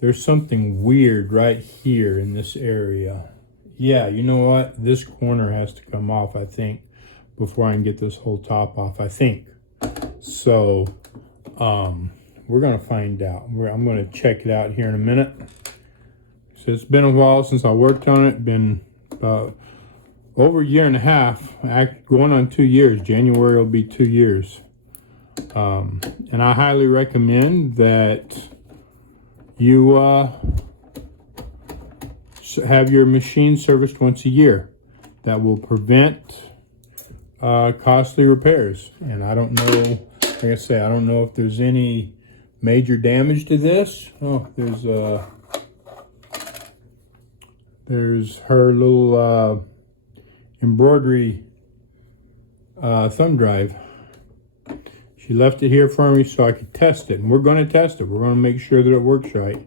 there's something weird right here in this area. Yeah, you know what? This corner has to come off, I think, before I can get this whole top off, I think. So, we're gonna find out. I'm gonna check it out here in a minute. So it's been a while since I worked on it. Been about over a year and a half, going on 2 years. January will be 2 years. And I highly recommend that you have your machine serviced once a year. That will prevent costly repairs. And I don't know, like I say, I don't know if there's any major damage to this. Oh, there's her little embroidery thumb drive. She left it here for me so I could test it, and we're going to test it. We're going to make sure that it works right.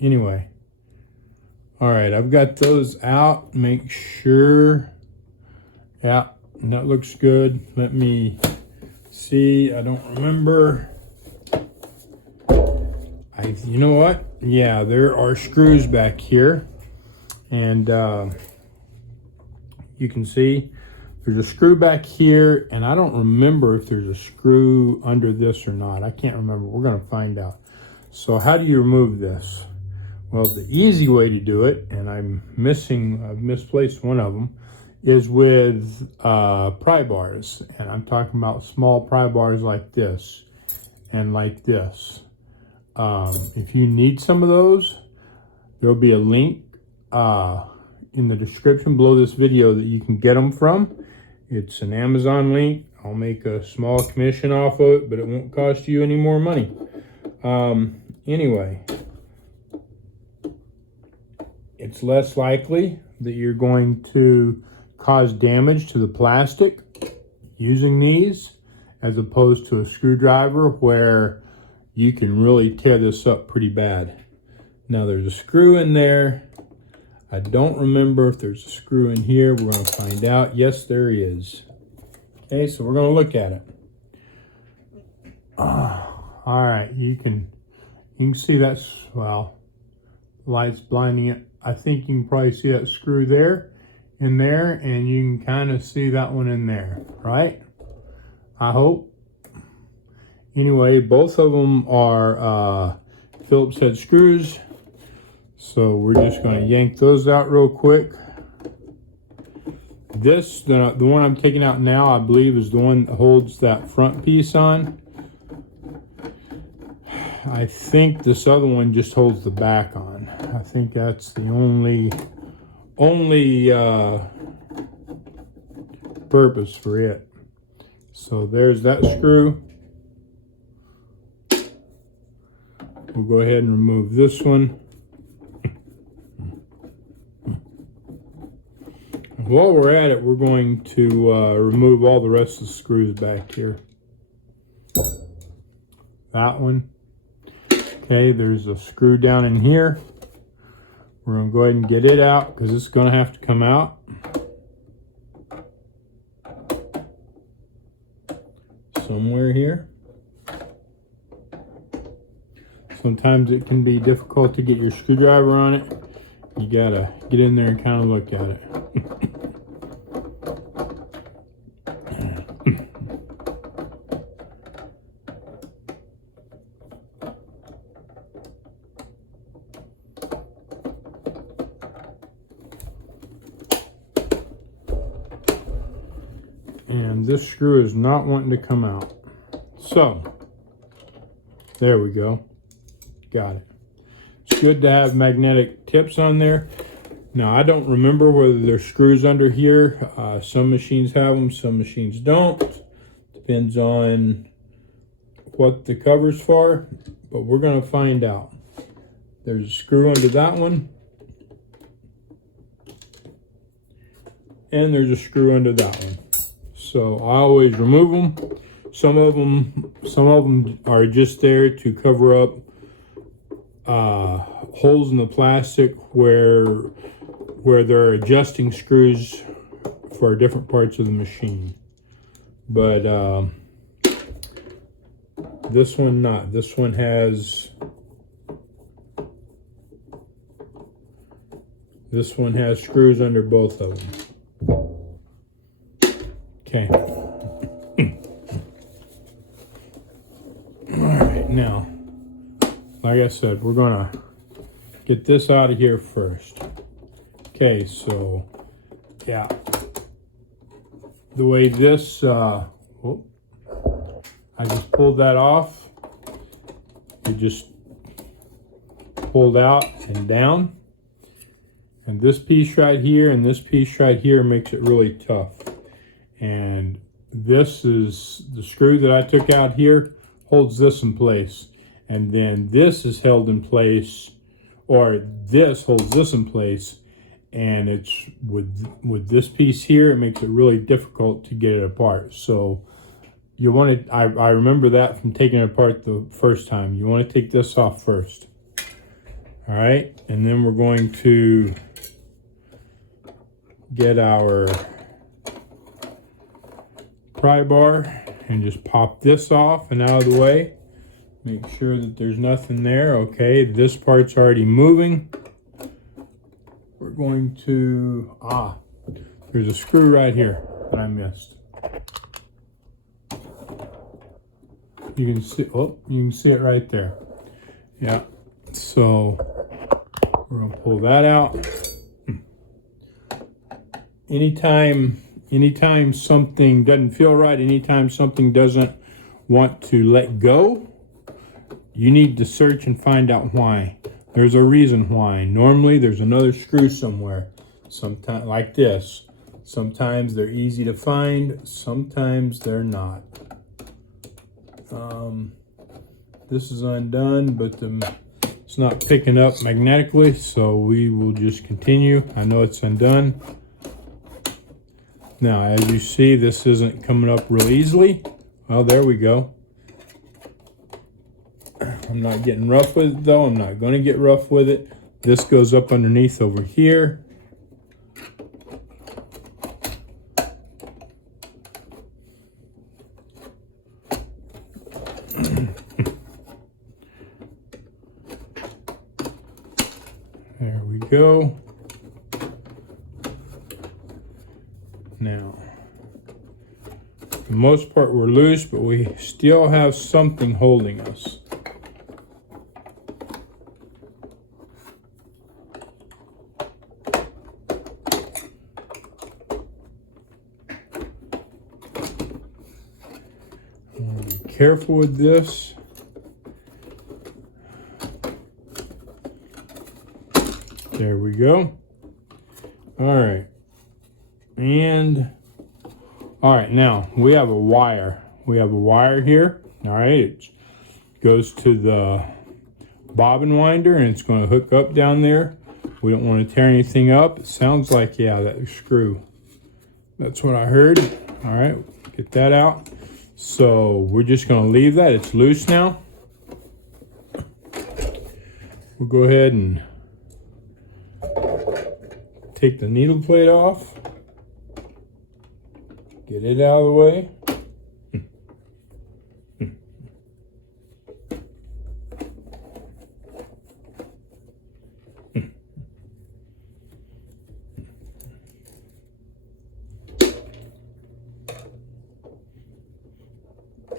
Anyway, all right, I've got those out. Make sure, yeah, that looks good. Let me see. I don't remember. You know what? Yeah, there are screws back here, and you can see there's a screw back here, and I don't remember if there's a screw under this or not. I can't remember. We're going to find out. So how do you remove this? Well, the easy way to do it, and I've misplaced one of them, is with pry bars. And I'm talking about small pry bars like this and like this. If you need some of those, there'll be a link in the description below this video that you can get them from. It's an Amazon link. I'll make a small commission off of it, but it won't cost you any more money. Anyway, it's less likely that you're going to cause damage to the plastic using these as opposed to a screwdriver where you can really tear this up pretty bad. Now there's a screw in there. I don't remember if there's a screw in here. We're going to find out. Yes, there is. Okay, so we're going to look at it. All right, you can see that's, well, light's blinding it. I think you can probably see that screw there, in there, and you can kind of see that one in there, right? I hope. Anyway, both of them are Phillips head screws. So we're just going to yank those out real quick. This, the one I'm taking out now, I believe is the one that holds that front piece on. I think this other one just holds the back on. I think that's the only purpose for it. So there's that screw. We'll go ahead and remove this one. While we're at it, we're going to remove all the rest of the screws back here. That one. Okay, there's a screw down in here. We're going to go ahead and get it out because it's going to have to come out. Somewhere here. Sometimes it can be difficult to get your screwdriver on it. You gotta get in there and kind of look at it. And this screw is not wanting to come out. So, there we go. Got it. It's good to have magnetic tips on there. Now, I don't remember whether there's screws under here. Some machines have them, some machines don't. Depends on what the cover's for, but we're going to find out. There's a screw under that one. And there's a screw under that one. So I always remove them. Some of them are just there to cover up holes in the plastic where there are adjusting screws for different parts of the machine. But This one not. This one has screws under both of them. Okay. Alright, now, like I said, we're gonna get this out of here first. Okay, so yeah. The way this I just pulled that off. It just pulled out and down. And this piece right here and this piece right here makes it really tough. And this is the screw that I took out here, holds this in place. And then this is held in place, or this holds this in place. And it's with this piece here, it makes it really difficult to get it apart. So you want to, I remember that from taking it apart the first time. You want to take this off first. All right, and then we're going to get our pry bar and just pop this off and out of the way. Make sure that there's nothing there. Okay, this part's already moving. We're going to, there's a screw right here that I missed. You can see, you can see it right there. Yeah, so we're gonna pull that out. Anytime something doesn't feel right, anytime something doesn't want to let go, you need to search and find out why. There's a reason why. Normally there's another screw somewhere. Sometimes like this. Sometimes they're easy to find, sometimes they're not. This is undone, but it's not picking up magnetically, so we will just continue. I know it's undone. Now, as you see, this isn't coming up real easily. Well, there we go. I'm not getting rough with it, though. I'm not going to get rough with it. This goes up underneath over here. There we go. Now, for the most part we're loose, but we still have something holding us. Be careful with this. There we go. All right. And all right, now we have a wire. We have a wire here. All right, it goes to the bobbin winder and it's going to hook up down there. We don't want to tear anything up. It sounds like, yeah, that screw. That's what I heard. All right, get that out. So we're just going to leave that. It's loose now. We'll go ahead and take the needle plate off. Get it out of the way.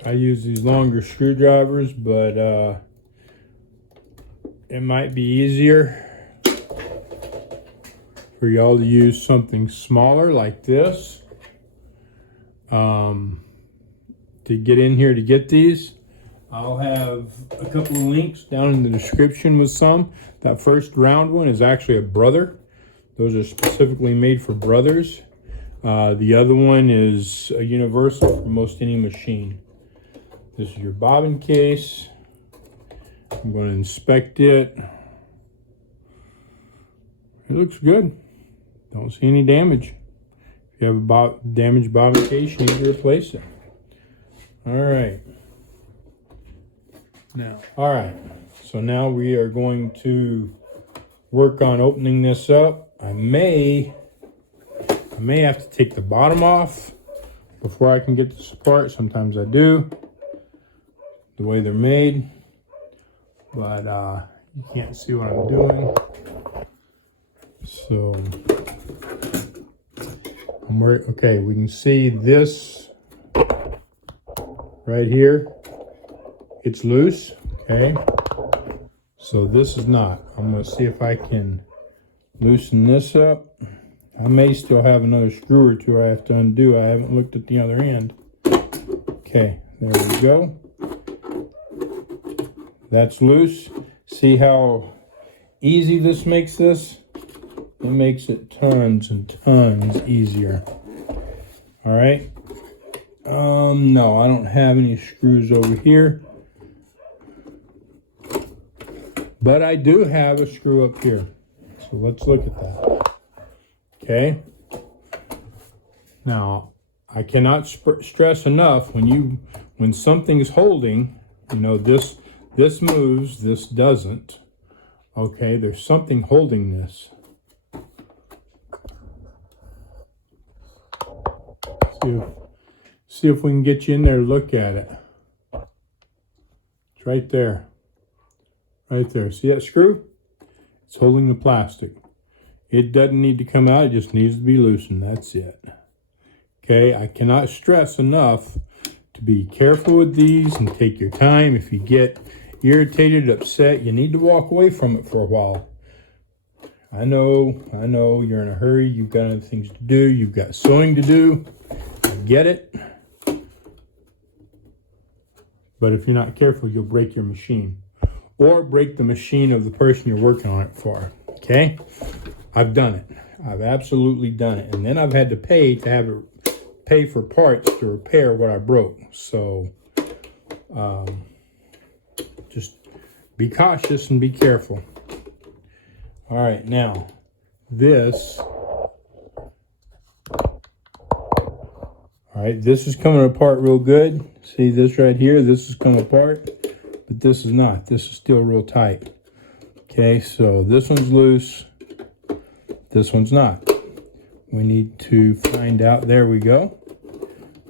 I use these longer screwdrivers, but it might be easier for y'all to use something smaller like this. To get in here to get these, I'll have a couple of links down in the description with some. That first round one is actually a brother. Those are specifically made for brothers. The other one is a universal for most any machine. This is your bobbin case. I'm going to inspect it. It looks good. Don't see any damage. If you have a damaged bobbin case, you need to replace it. All right. So now we are going to work on opening this up. I may have to take the bottom off before I can get this apart. Sometimes I do. the way they're made, but you can't see what I'm doing. So okay, we can see this right here. It's loose, okay? So this is not. I'm going to see if I can loosen this up. I may still have another screw or two I have to undo. I haven't looked at the other end. Okay, there we go. That's loose. See how easy this makes this? It makes it tons and tons easier. All right. No, I don't have any screws over here. But I do have a screw up here. So let's look at that. Okay. Now, I cannot stress enough when something's holding, you know, this moves, this doesn't. Okay, there's something holding this. See if we can get you in there to look at it. It's right there. Right there. See that screw? It's holding the plastic. It doesn't need to come out. It just needs to be loosened. That's it. Okay, I cannot stress enough to be careful with these and take your time. If you get irritated, upset, you need to walk away from it for a while. I know, you're in a hurry. You've got other things to do. You've got sewing to do. I get it. But if you're not careful, you'll break your machine. Or break the machine of the person you're working on it for. Okay? I've done it. I've absolutely done it. And then I've had to pay for parts to repair what I broke. So just be cautious and be careful. All right, now this. All right, this is coming apart real good. See this right here? This is coming apart, but this is not. This is still real tight. Okay, so this one's loose. This one's not. We need to find out. There we go.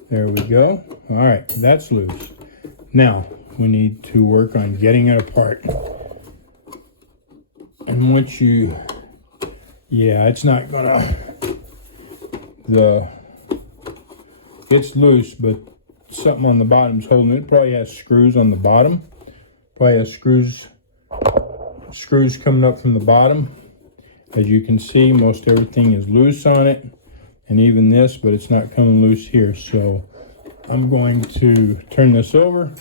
There we go. All right, that's loose. Now, we need to work on getting it apart. And once you, yeah, it's not gonna, it's loose, but something on the bottom's holding it. It probably has screws on the bottom. Probably has screws coming up from the bottom. As you can see, most everything is loose on it, and even this, but it's not coming loose here. So I'm going to turn this over.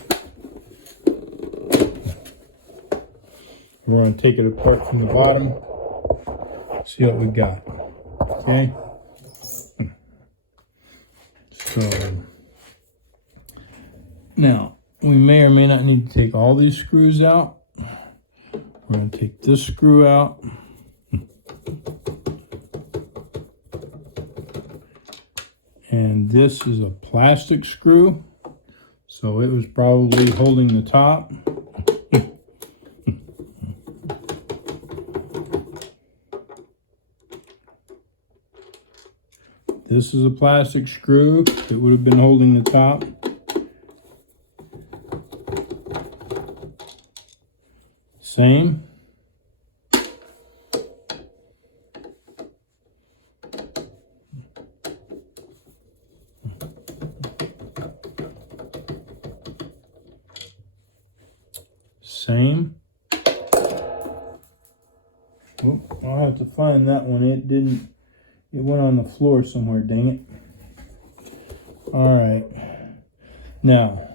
We're going to take it apart from the bottom, see what we got. Okay. So now we may or may not need to take all these screws out. We're going to take this screw out. And this is a plastic screw, so it was probably holding the top. This is a plastic screw that would have been holding the top. Same. Same. Oh, I'll have to find that one. It went on the floor somewhere, dang it. All right. Now,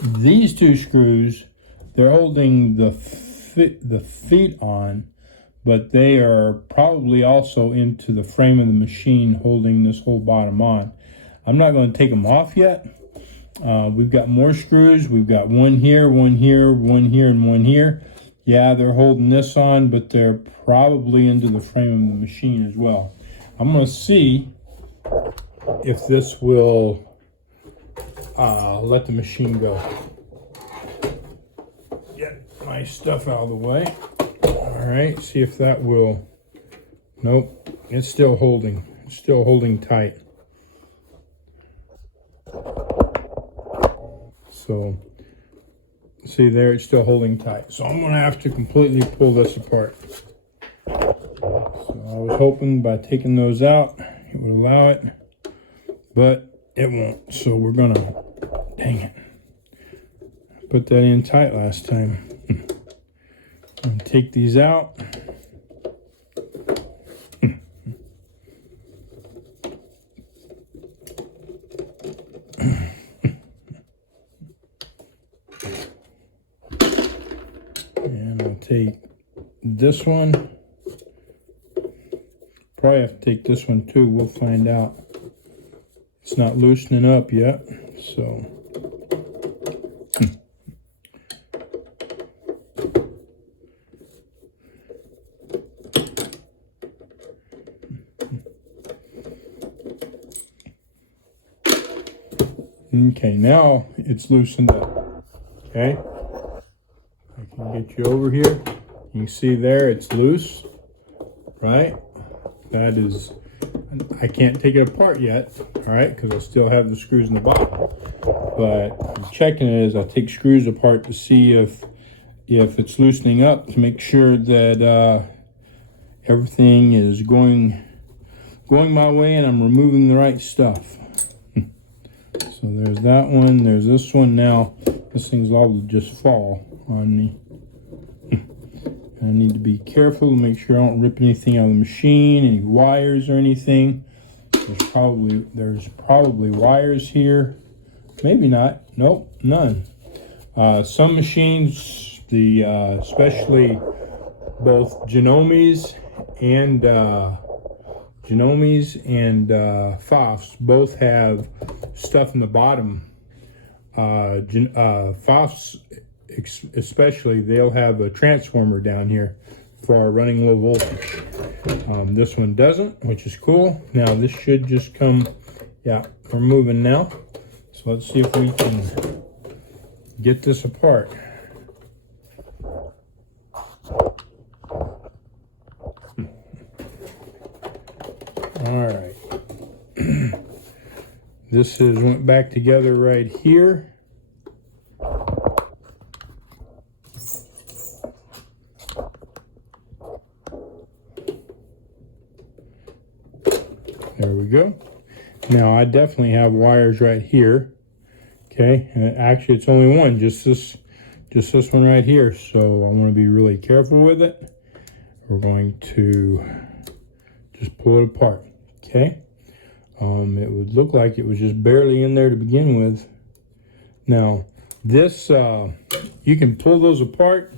these two screws, they're holding the feet on, but they are probably also into the frame of the machine holding this whole bottom on. I'm not going to take them off yet. We've got more screws. We've got one here, one here, one here, and one here. Yeah, they're holding this on, but they're probably into the frame of the machine as well. I'm going to see if this will let the machine go. Get my stuff out of the way. All right, see if that will. Nope, it's still holding. It's still holding tight. So see there, it's still holding tight. So I'm gonna have to completely pull this apart. So I was hoping by taking those out, it would allow it, but it won't. So we're gonna, dang it, put that in tight last time. And take these out. And I'll take this one. Probably have to take this one too. We'll find out. It's not loosening up yet, so. Okay, now it's loosened up. Okay, I can get you over here. You can see there it's loose, right? That is, I can't take it apart yet, all right, because I still have the screws in the bottom. But checking it is I take screws apart to see if it's loosening up, to make sure that everything is going my way and I'm removing the right stuff. So there's that one, there's this one. Now this thing's liable to just fall on me. I need to be careful to make sure I don't rip anything out of the machine, any wires or anything. There's probably wires here. Maybe not. Nope, none. Some machines, especially both Genomes and Fafs, both have stuff in the bottom. Fafs especially, they'll have a transformer down here for running low voltage. This one doesn't, which is cool. Now this should just come, yeah, we're moving now. So let's see if we can get this apart. All right. This went back together right here. There we go. Now I definitely have wires right here. Okay, and actually it's only one, just this one right here. So I want to be really careful with it. We're going to just pull it apart. Okay. It would look like it was just barely in there to begin with. Now this, you can pull those apart.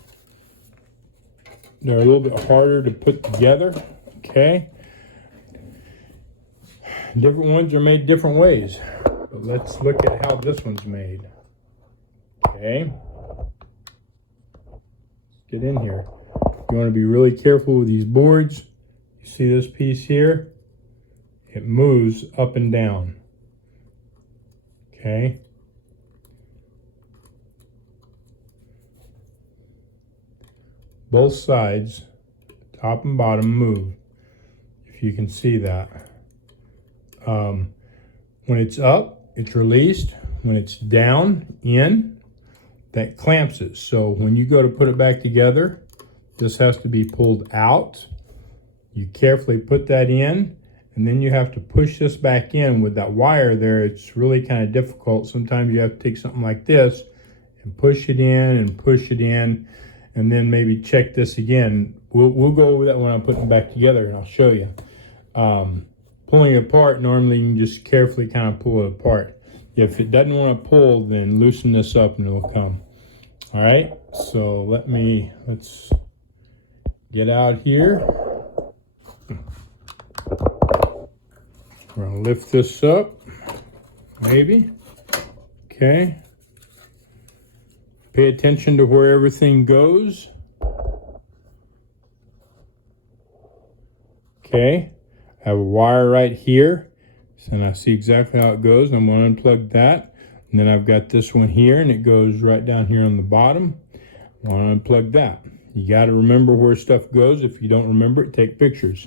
They're a little bit harder to put together. Okay. Different ones are made different ways. But let's look at how this one's made. Okay. Let's get in here. You want to be really careful with these boards. You see this piece here? It moves up and down. Okay. Both sides, top and bottom, move. If you can see that. When it's up, it's released. When it's down, in, that clamps it. So when you go to put it back together, this has to be pulled out. You carefully put that in, and then you have to push this back in with that wire there. It's really kind of difficult. Sometimes you have to take something like this and push it in and push it in, and then maybe check this again. We'll go over that when I'm putting it back together, and I'll show you. Pulling it apart, normally you can just carefully kind of pull it apart. If it doesn't want to pull, then loosen this up and it'll come. All right, so let's get out here. We're gonna lift this up, maybe. Okay. Pay attention to where everything goes. Okay. I have a wire right here, and I see exactly how it goes. I'm going to unplug that, and then I've got this one here, and it goes right down here on the bottom. I want to unplug that. You got to remember where stuff goes. If you don't remember it, take pictures.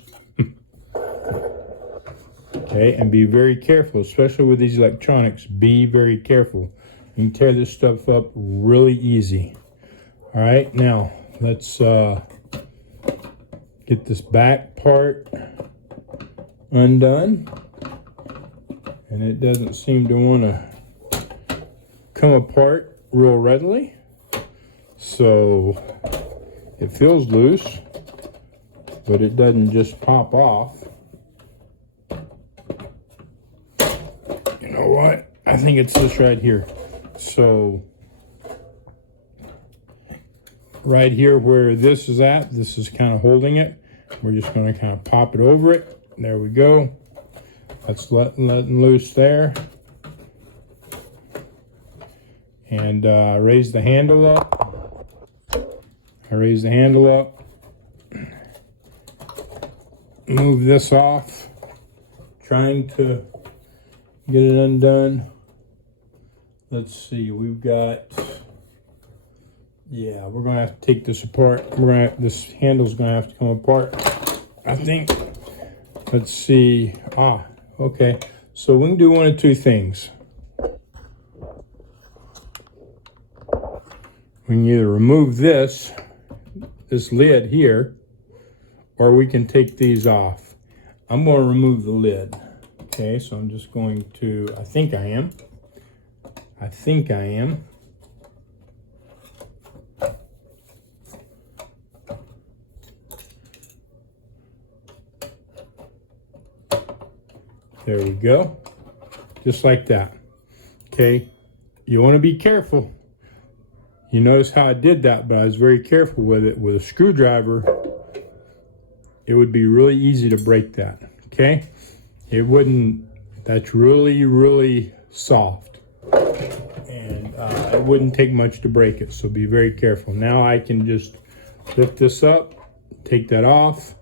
Okay, and be very careful, especially with these electronics. Be very careful. You can tear this stuff up really easy. All right, now let's get this back part undone. And it doesn't seem to want to come apart real readily. So it feels loose, but it doesn't just pop off. You know what? I think it's this right here. So right here where this is at, this is kind of holding it. We're just going to kind of pop it over it. There we go. That's letting loose there. And raise the handle up. I raise the handle up. Move this off. Trying to get it undone. Let's see, we've got, yeah, we're gonna have to take this apart. This handle's gonna have to come apart, I think. Let's see, okay. So we can do one of two things. We can either remove this lid here, or we can take these off. I'm gonna remove the lid. Okay, so I'm just going to, I think I am. There we go. Just like that. Okay, you want to be careful. You notice how I did that, but I was very careful with it. With a screwdriver, it would be really easy to break that. Okay, it wouldn't, that's really, really soft. And it wouldn't take much to break it, so be very careful. Now I can just lift this up, take that off,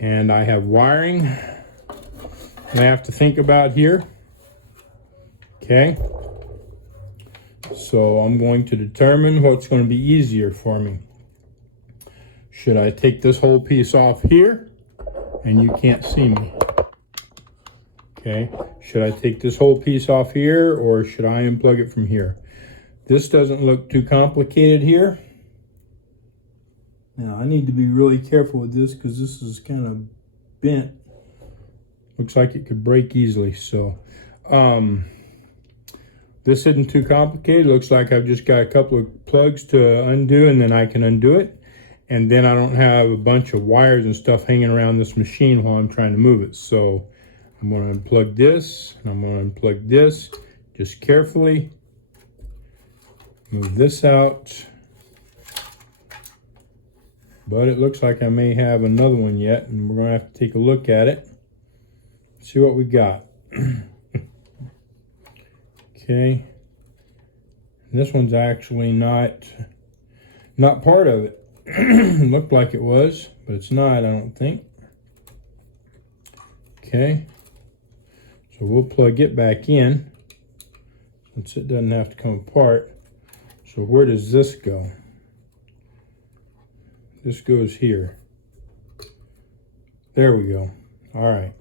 and I have wiring I have to think about here. Okay, so I'm going to determine what's going to be easier for me. Should I take this whole piece off here and you can't see me? Okay, should I take this whole piece off here, or should I unplug it from here? This doesn't look too complicated here. Now I need to be really careful with this because this is kind of bent. Looks like it could break easily. So this isn't too complicated. Looks like I've just got a couple of plugs to undo, and then I can undo it. And then I don't have a bunch of wires and stuff hanging around this machine while I'm trying to move it. So I'm going to unplug this, and I'm going to unplug this just carefully. Move this out. But it looks like I may have another one yet, and we're going to have to take a look at it. See what we got. Okay. And this one's actually not part of it. It looked like it was, but it's not, I don't think. Okay. So we'll plug it back in since it doesn't have to come apart. So where does this go? This goes here. There we go. All right.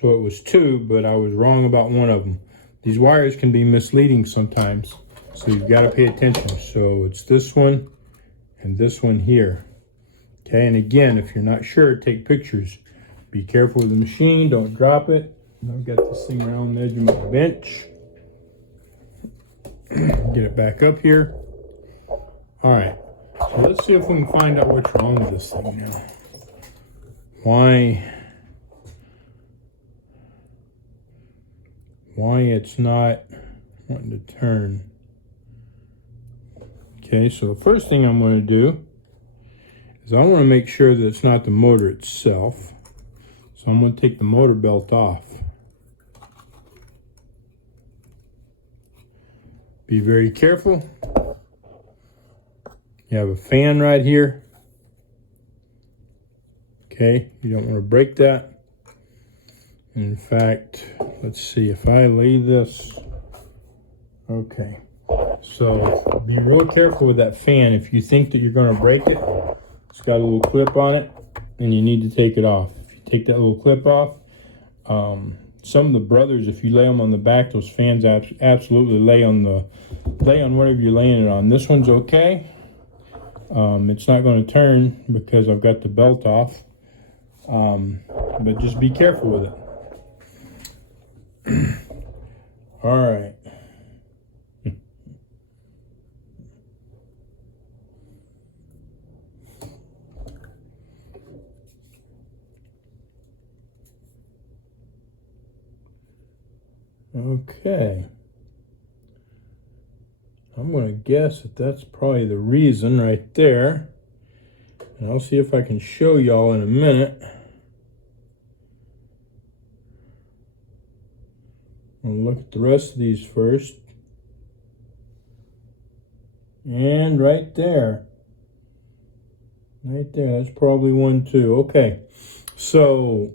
So it was two, but I was wrong about one of them. These wires can be misleading sometimes, so you've got to pay attention. So it's this one and this one here. Okay, and again, if you're not sure, take pictures. Be careful with the machine, don't drop it. I've got this thing around the edge of my bench. Get it back up here. All right, so let's see if we can find out what's wrong with this thing now. Why it's not wanting to turn. Okay, so the first thing I'm going to do is I want to make sure that it's not the motor itself. So I'm going to take the motor belt off. Be very careful. You have a fan right here. Okay, you don't want to break that. In fact, let's see if I lay this. Okay, so be real careful with that fan. If you think that you're going to break it, it's got a little clip on it, and you need to take it off. If you take that little clip off, some of the brothers, if you lay them on the back, those fans absolutely lay on whatever you're laying it on. This one's okay. It's not going to turn because I've got the belt off. But just be careful with it. All right. Okay. I'm going to guess that that's probably the reason right there. And I'll see if I can show y'all in a minute. I'll look at the rest of these first. And right there. Right there, that's probably one too. Okay, so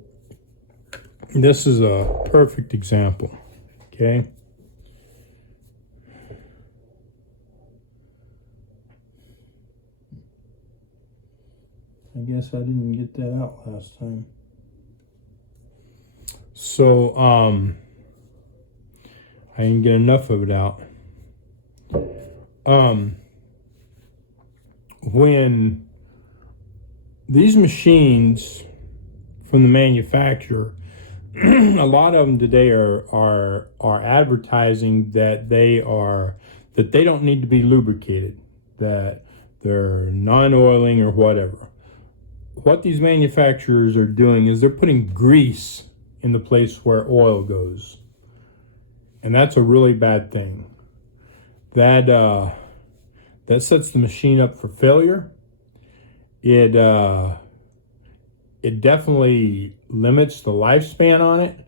this is a perfect example. Okay. I guess I didn't get that out last time. So, I didn't get enough of it out. When these machines from the manufacturer, a lot of them today are advertising that they don't need to be lubricated, that they're non-oiling or whatever. What these manufacturers are doing is they're putting grease in the place where oil goes. And that's a really bad thing. That sets the machine up for failure. It definitely limits the lifespan on it.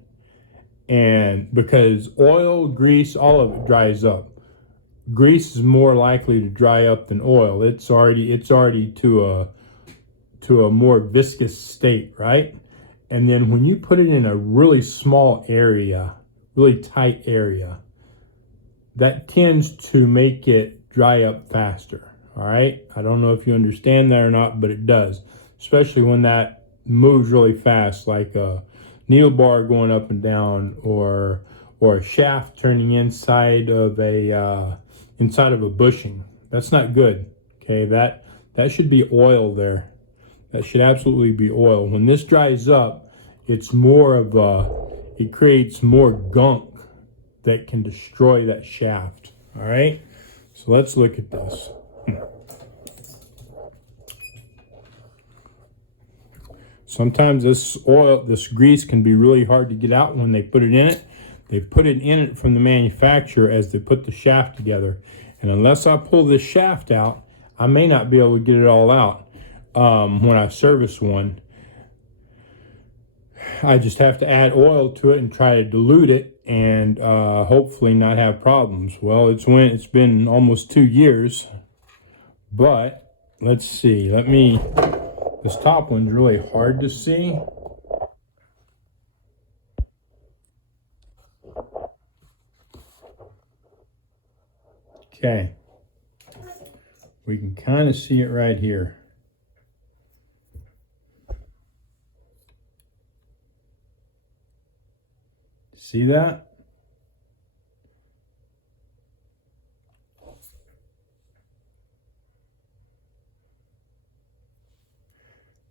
And because oil, grease, all of it dries up. Grease is more likely to dry up than oil. It's already to a more viscous state, right? And then when you put it in a really small area, really tight area, that tends to make it dry up faster. All right, I don't know if you understand that or not, but it does, especially when that moves really fast, like a needle bar going up and down, or a shaft turning inside of a bushing. That's not good. Okay, that should be oil there. That should absolutely be oil. When this dries up, it's more of it creates more gunk that can destroy that shaft. All right, so let's look at this. Sometimes this grease can be really hard to get out when they put it in it. They put it in it from the manufacturer as they put the shaft together. And unless I pull this shaft out, I may not be able to get it all out when I service one. I just have to add oil to it and try to dilute it and hopefully not have problems. Well, it's been almost 2 years, but let's see. This top one's really hard to see. Okay. We can kind of see it right here. See that?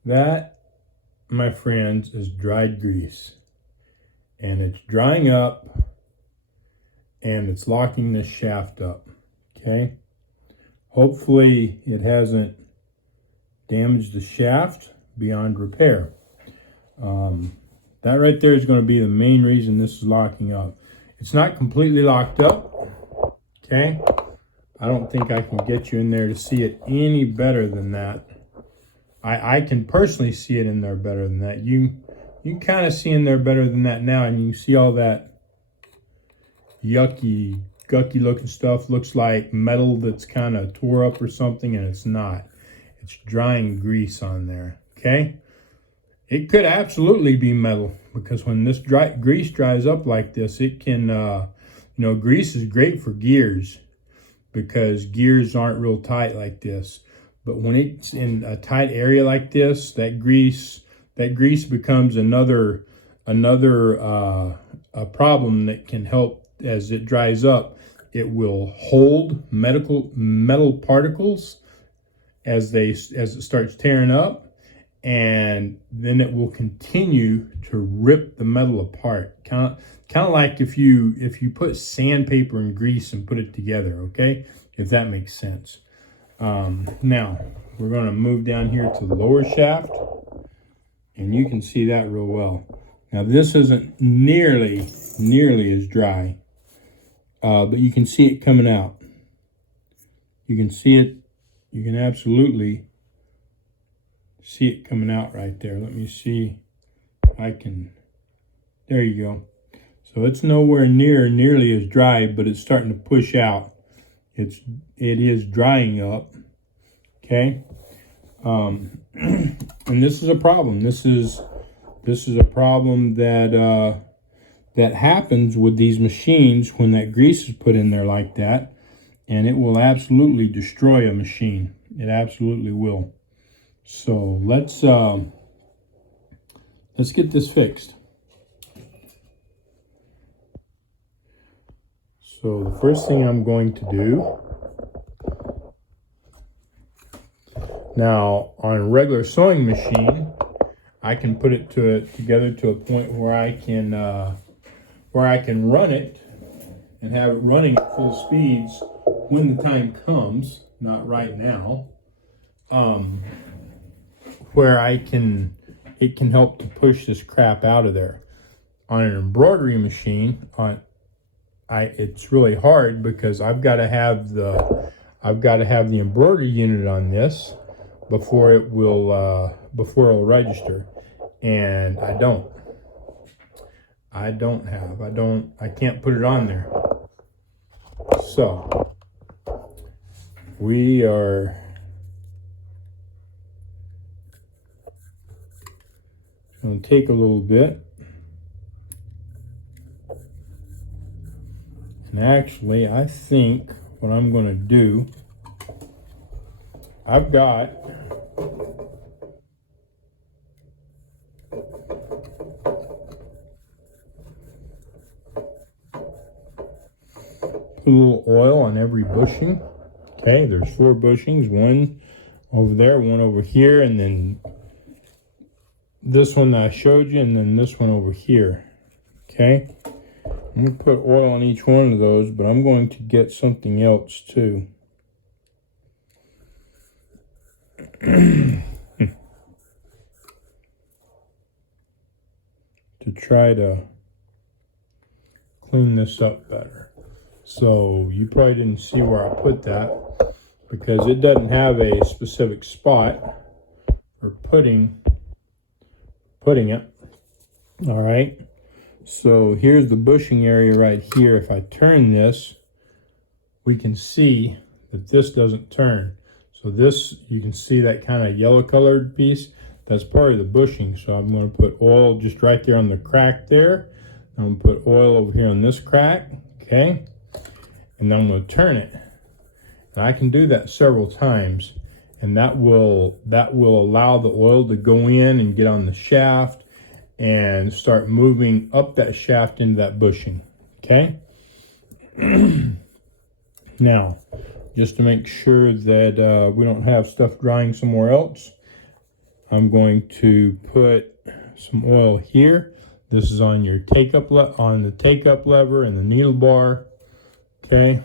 That, my friends, is dried grease. And it's drying up and it's locking this shaft up. Okay? Hopefully it hasn't damaged the shaft beyond repair. That right there is going to be the main reason this is locking up. It's not completely locked up. Okay? I don't think I can get you in there to see it any better than that. I can personally see it in there better than that. You can kind of see in there better than that now, and you can see all that yucky, gucky looking stuff. Looks like metal that's kind of tore up or something, and it's not. It's drying grease on there, okay? It could absolutely be metal, because when this grease dries up like this, it can, grease is great for gears, because gears aren't real tight like this. But when it's in a tight area like this, that grease becomes another a problem that can help as it dries up. It will hold metal particles as it starts tearing up, and then it will continue to rip the metal apart. Kind of like if you put sandpaper and grease and put it together, okay? If that makes sense. Now we're going to move down here to the lower shaft, and you can see that real well. Now this isn't nearly as dry, but you can see it coming out. You can see it. You can absolutely see it coming out right there. Let me see if I can. There you go. So it's nowhere nearly as dry, but it's starting to push out. It is drying up. Okay. And this is a problem. This is a problem that that happens with these machines when that grease is put in there like that, and it will absolutely destroy a machine. It absolutely will. So let's get this fixed. So the first thing I'm going to do now, on a regular sewing machine, I can put it together to a point where I can run it and have it running at full speeds when the time comes. Not right now. Where it can help to push this crap out of there. On an embroidery machine, it's really hard because I've got to have the embroidery unit on this before it will register, and I can't put it on there. So we are going to take a little bit, and actually I think what I'm going to do, I've got put a little oil on every bushing. Okay, there's 4 bushings, one over there, one over here, and then this one that I showed you, and then this one over here. Okay, I'm going to put oil on each one of those, but I'm going to get something else too. To try to clean this up better. So you probably didn't see where I put that because it doesn't have a specific spot for putting it. All right, so here's the bushing area right here. If I turn this, we can see that this doesn't turn. So this, you can see that kind of yellow colored piece, that's part of the bushing. So I'm going to put oil just right there on the crack there. I'm going to put oil over here on this crack, okay? And then I'm going to turn it. And I can do that several times, and that will allow the oil to go in and get on the shaft and start moving up that shaft into that bushing, okay? Now, just to make sure that we don't have stuff drying somewhere else, I'm going to put some oil here. This is on your on the take-up lever and the needle bar. Okay.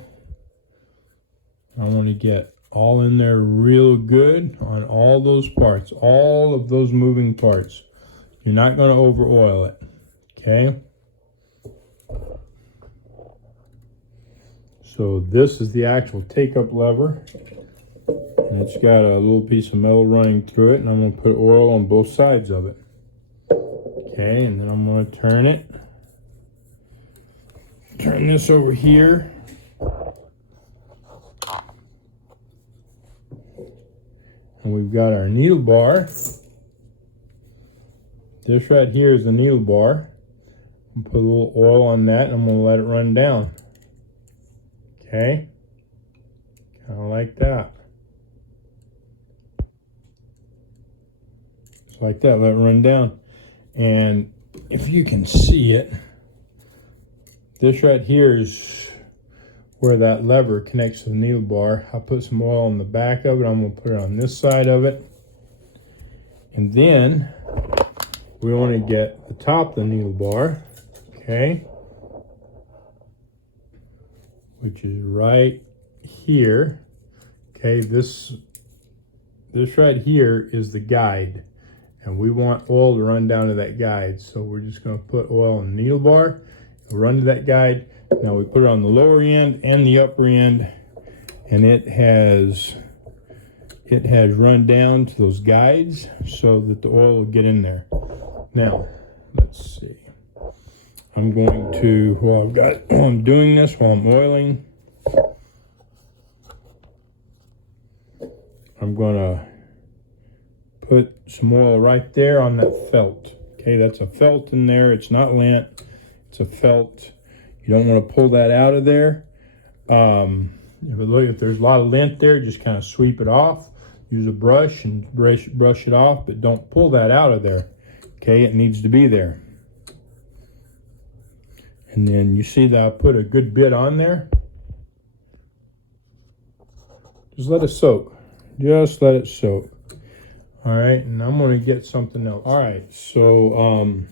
I want to get all in there real good on all those parts, all of those moving parts. You're not going to over oil it. Okay. So this is the actual take-up lever, and it's got a little piece of metal running through it, and I'm going to put oil on both sides of it. Okay, and then I'm going to turn it. Turn this over here. And we've got our needle bar. This right here is the needle bar. I'm going to put a little oil on that, and I'm going to let it run down. Okay, kind of like that. Just like that, let it run down. And if you can see it, This right here is where that lever connects to the needle bar. I'll put some oil on the back of it. I'm going to put it on this side of it. And then we want to get the top of the needle bar, okay, which is right here. Okay, this right here is the guide, and we want oil to run down to that guide. So we're just going to put oil on the needle bar, run to that guide. Now we put it on the lower end and the upper end, and it has run down to those guides so that the oil will get in there. Now, let's see. I'm going to, while I'm doing this, while I'm oiling, I'm going to put some oil right there on that felt. Okay, that's a felt in there. It's not lint. It's a felt. You don't want to pull that out of there. If there's a lot of lint there, just kind of sweep it off. Use a brush and brush it off, but don't pull that out of there. Okay, it needs to be there. And then you see that I put a good bit on there. Just let it soak. Just let it soak. All right, and I'm going to get something else. All right, so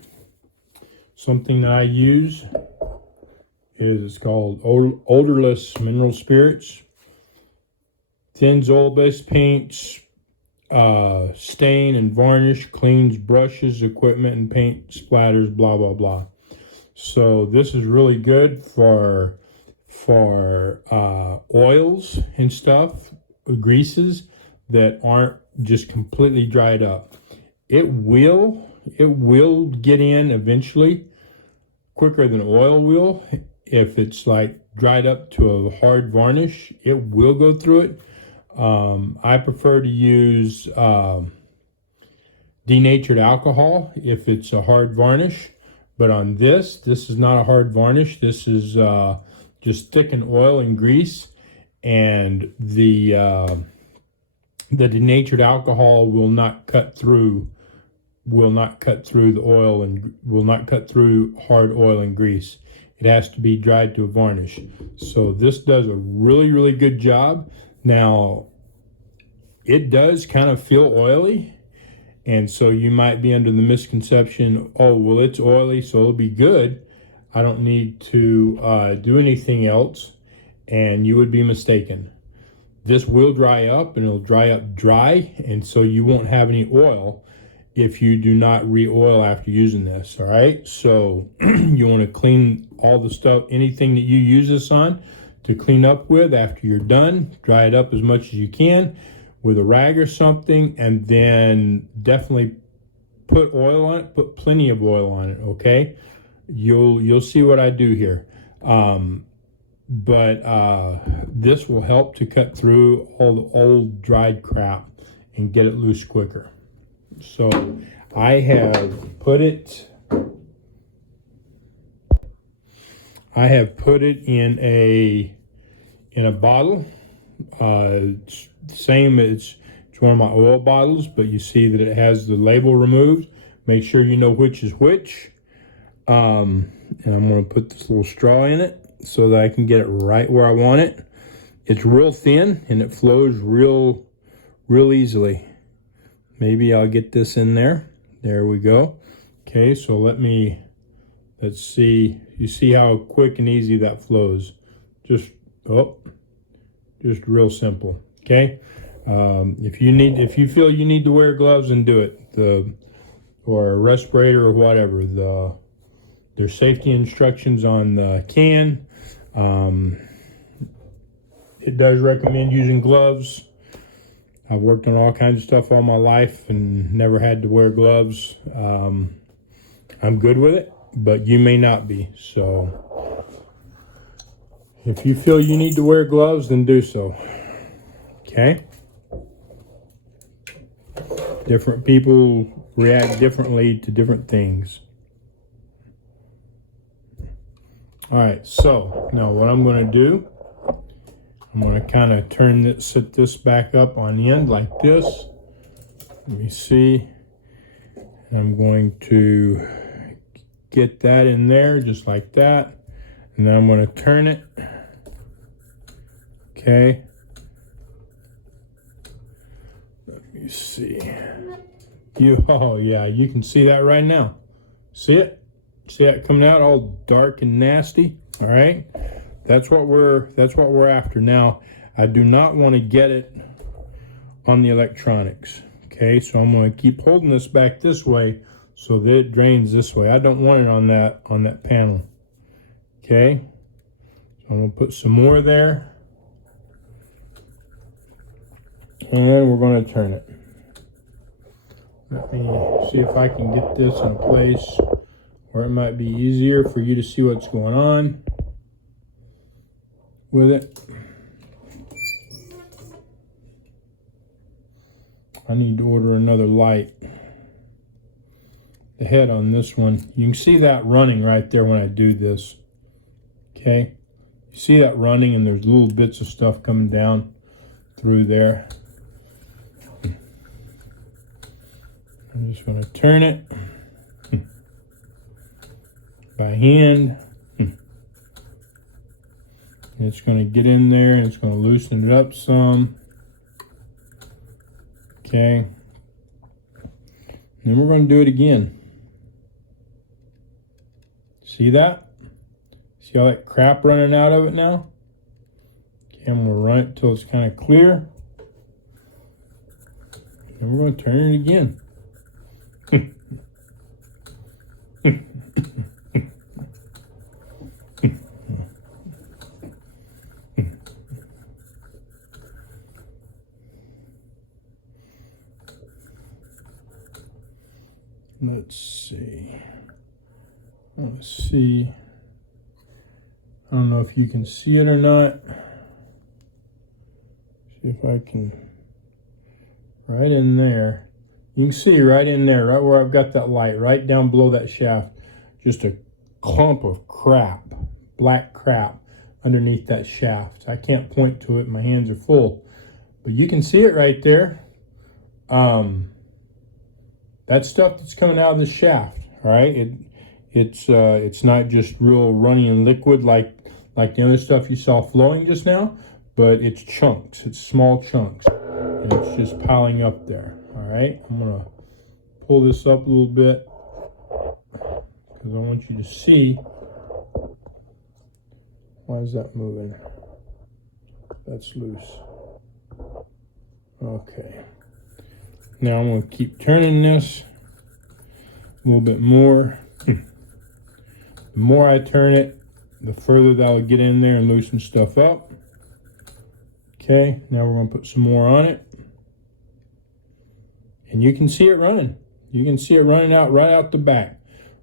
something that I use it's called odorless mineral spirits. Thins oil-based paints, stain and varnish, cleans brushes, equipment, and paint splatters, blah, blah, blah. So this is really good for oils and stuff, greases that aren't just completely dried up. It will get in eventually quicker than oil will. If it's like dried up to a hard varnish, it will go through it. I prefer to use denatured alcohol if it's a hard varnish, but on this is not a hard varnish. This is just thickened oil and grease, and the denatured alcohol will not cut through the oil and will not cut through hard oil and grease. It has to be dried to a varnish. So this does a really, really good job. Now, it does kind of feel oily, and so you might be under the misconception, oh, well, it's oily, so it'll be good. I don't need to do anything else, and you would be mistaken. This will dry up, and it'll dry up dry, and so you won't have any oil if you do not re-oil after using this, all right? So you want to clean all the stuff, anything that you use this on, to clean up with after you're done. Dry it up as much as you can with a rag or something, and then definitely put oil on it. Put plenty of oil on it, okay? You'll see what I do here. But this will help to cut through all the old dried crap and get it loose quicker. So I have put it in a bottle. It's one of my oil bottles, but you see that it has the label removed. Make sure you know which is which. And I'm going to put this little straw in it so that I can get it right where I want it. It's real thin and it flows real easily. Maybe I'll get this in there. There we go. Okay, so let's see. You see how quick and easy that flows. Just real simple. Okay. If you feel you need to wear gloves, then do it. Or a respirator or whatever. There's safety instructions on the can. It does recommend using gloves. I've worked on all kinds of stuff all my life and never had to wear gloves. I'm good with it, but you may not be. So if you feel you need to wear gloves, then do so. Okay? Different people react differently to different things. All right, so now what I'm going to do, I'm going to kind of set this back up on the end like this. Let me see. I'm going to get that in there just like that. And now I'm going to turn it. Okay. Let me see. Oh yeah, you can see that right now. See it? See that coming out all dark and nasty? All right. That's what we're after. Now, I do not want to get it on the electronics. Okay, so I'm going to keep holding this back this way so that it drains this way. I don't want it on that panel. Okay. So I'm going to put some more there. And we're going to turn it. Let me see if I can get this in a place where it might be easier for you to see what's going on with it. I need to order another light. The head on this one, you can see that running right there when I do this. Okay, you see that running, and there's little bits of stuff coming down through there. I'm just going to turn it by hand. It's going to get in there and it's going to loosen it up some. Okay. Then we're going to do it again. See that? See all that crap running out of it now? Okay, I'm going to run it until it's kind of clear. And we're going to turn it again. Let's see. I don't know if you can see it or not. See if I can. Right in there. You can see right in there, right where I've got that light, right down below that shaft. Just a clump of crap, black crap underneath that shaft. I can't point to it. My hands are full. But you can see it right there. That stuff that's coming out of the shaft, right? It's not just real runny and liquid like the other stuff you saw flowing just now, but it's chunks. It's small chunks, and it's just piling up there. All right, I'm gonna pull this up a little bit because I want you to see. Why is that moving? That's loose. Okay. Now I'm going to keep turning this a little bit more. The more I turn it, the further that'll get in there and loosen stuff up. Okay, now we're going to put some more on it. And you can see it running. You can see it running out right out the back,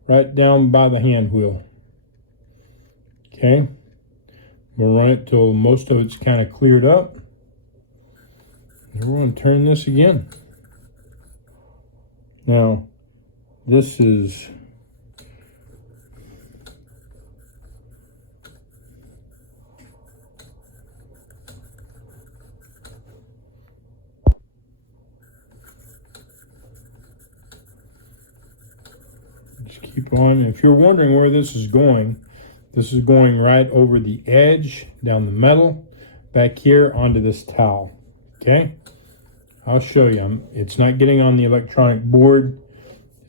right down by the hand wheel. Okay, we'll run it till most of it's kind of cleared up. And we're going to turn this again. Now, this is just keep on. If you're wondering where this is going right over the edge, down the metal, back here onto this towel. Okay? I'll show you. It's not getting on the electronic board.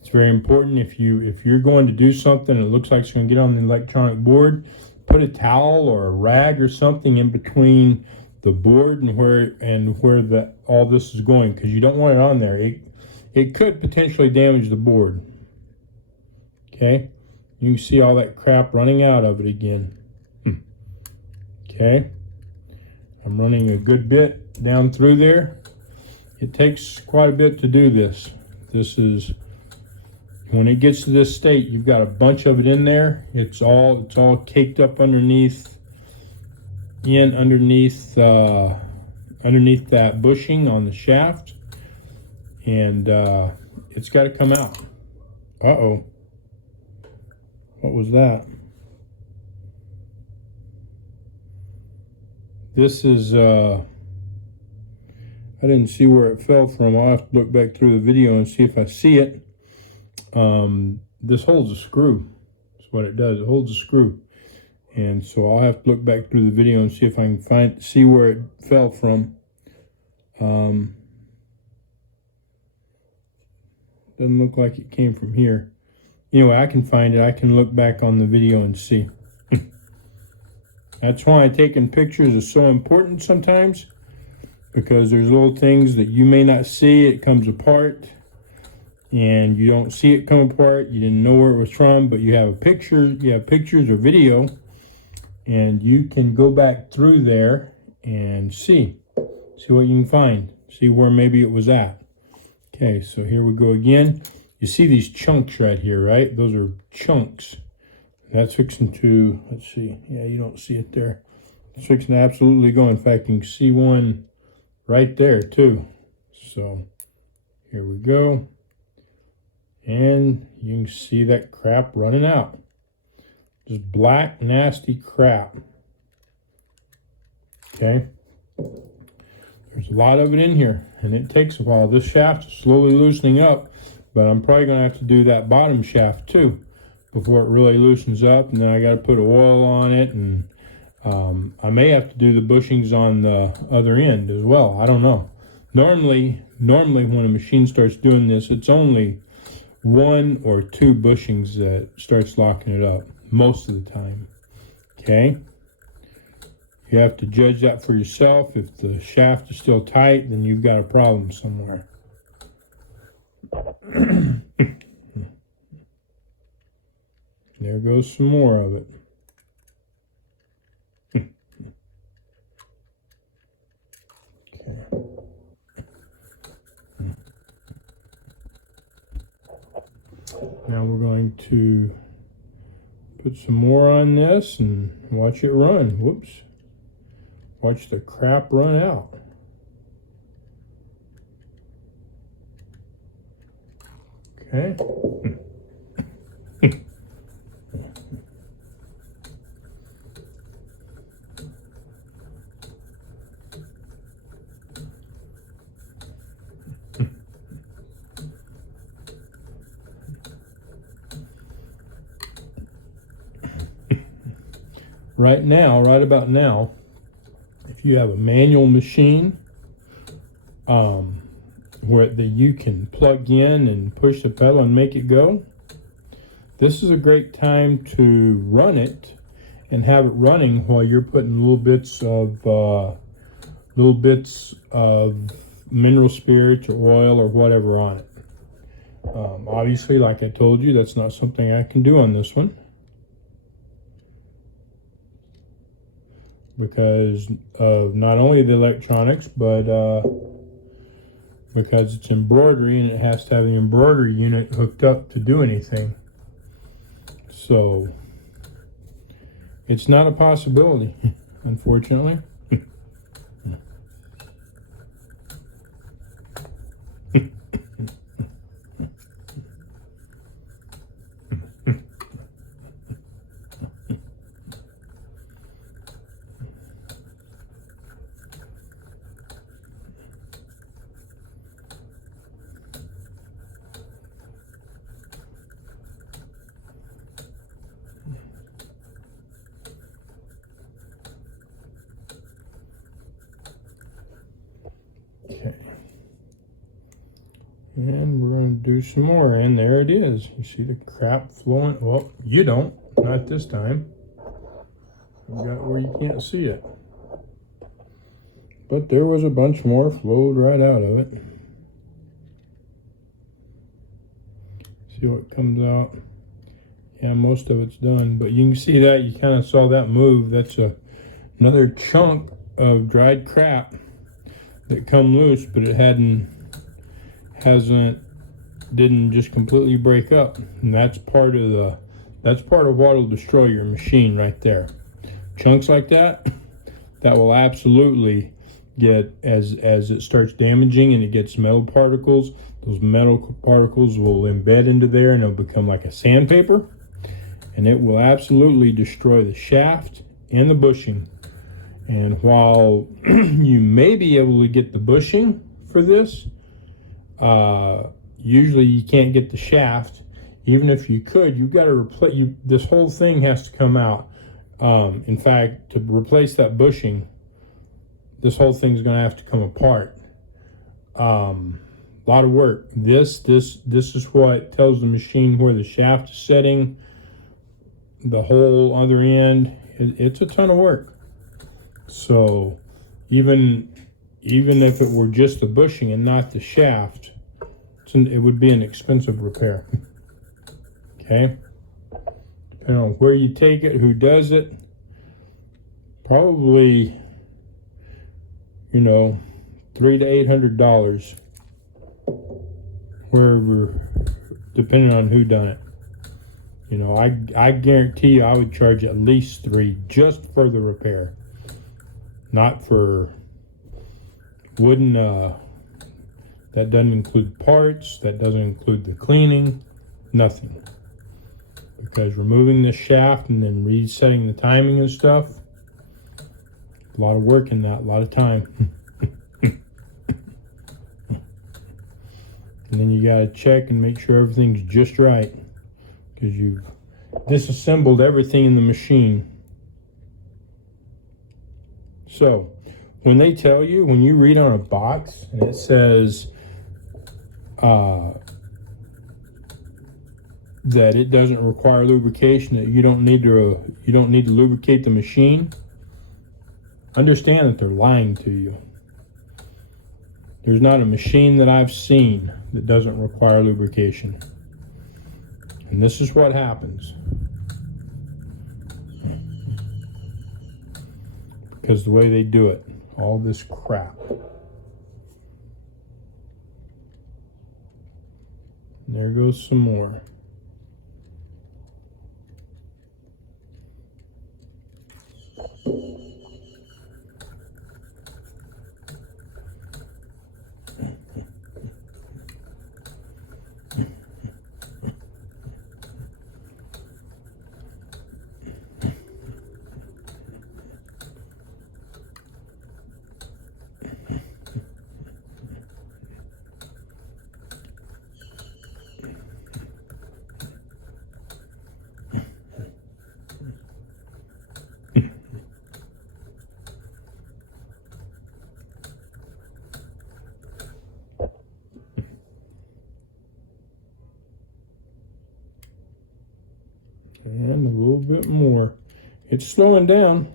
It's very important. If you're going to do something and it looks like it's going to get on the electronic board, put a towel or a rag or something in between the board and where all this is going, because you don't want it on there. It could potentially damage the board. Okay, you can see all that crap running out of it again. Okay, I'm running a good bit down through there. It takes quite a bit to do this. This is, when it gets to this state, you've got a bunch of it in there. It's all caked up underneath that bushing on the shaft, and it's got to come out. Uh-oh. What was that? This is I didn't see where it fell from. I'll have to look back through the video and see if I see it. This holds a screw. That's what it does. It holds a screw. And so I'll have to look back through the video and see if I can see where it fell from. Doesn't look like it came from here. Anyway, I can find it. I can look back on the video and see. That's why taking pictures is so important sometimes, because there's little things that you may not see. It comes apart and you don't see it come apart. You didn't know where it was from, but you have a picture, you have pictures or video, and you can go back through there and see what you can find, see where maybe it was at. Okay, so here we go again. You see these chunks right here, right? Those are chunks. That's fixing to, let's see, yeah, you don't see it there. It's fixing to absolutely go. In fact, you can see one right there too. So here we go. And you can see that crap running out. Just black, nasty crap. Okay. There's a lot of it in here, and it takes a while. This shaft is slowly loosening up, but I'm probably going to have to do that bottom shaft too before it really loosens up, and then I got to put oil on it, and I may have to do the bushings on the other end as well. I don't know. Normally when a machine starts doing this, it's only 1 or 2 bushings that starts locking it up most of the time. Okay. You have to judge that for yourself. If the shaft is still tight, then you've got a problem somewhere. There goes some more of it. Okay. Now we're going to put some more on this and watch it run. Whoops. Watch the crap run out. Okay. Right about now, if you have a manual machine where you can plug in and push the pedal and make it go, this is a great time to run it and have it running while you're putting little bits of mineral spirits or oil or whatever on it. Obviously, like I told you, that's not something I can do on this one, because of not only the electronics, but because it's embroidery and it has to have the embroidery unit hooked up to do anything. So it's not a possibility, unfortunately. Okay, and we're going to do some more, and there it is. You see the crap flowing? Well, you don't, not this time. We got where you can't see it, but there was a bunch more flowed right out of it. See what comes out? Yeah, most of it's done, but you can see that, you kind of saw that move. That's another chunk of dried crap that come loose, but it didn't just completely break up, and that's part of what will destroy your machine right there. Chunks like that will absolutely get, as it starts damaging and it gets metal particles, those metal particles will embed into there and it'll become like a sandpaper, and it will absolutely destroy the shaft and the bushing. And while you may be able to get the bushing for this, usually you can't get the shaft. Even if you could, you've got to replace. This whole thing has to come out. In fact, to replace that bushing, this whole thing's going to have to come apart. A lot of work. This is what tells the machine where the shaft is setting. The whole other end, it's a ton of work. So even if it were just the bushing and not the shaft, it would be an expensive repair. Okay, depending on where you take it, who does it, probably, you know, $300 to $800, wherever, depending on who done it. You know, I guarantee you I would charge at least $3 just for the repair, not for wooden. That doesn't include parts, that doesn't include the cleaning, nothing. Because removing the shaft and then resetting the timing and stuff, a lot of work in that, a lot of time. And then you gotta check and make sure everything's just right, because you've disassembled everything in the machine. So when they tell you, when you read on a box and it says that it doesn't require lubrication, that you don't need to lubricate the machine, understand that they're lying to you. There's not a machine that I've seen that doesn't require lubrication. And this is what happens. Because the way they do it, all this crap. And there goes some more. And a little bit more. It's slowing down,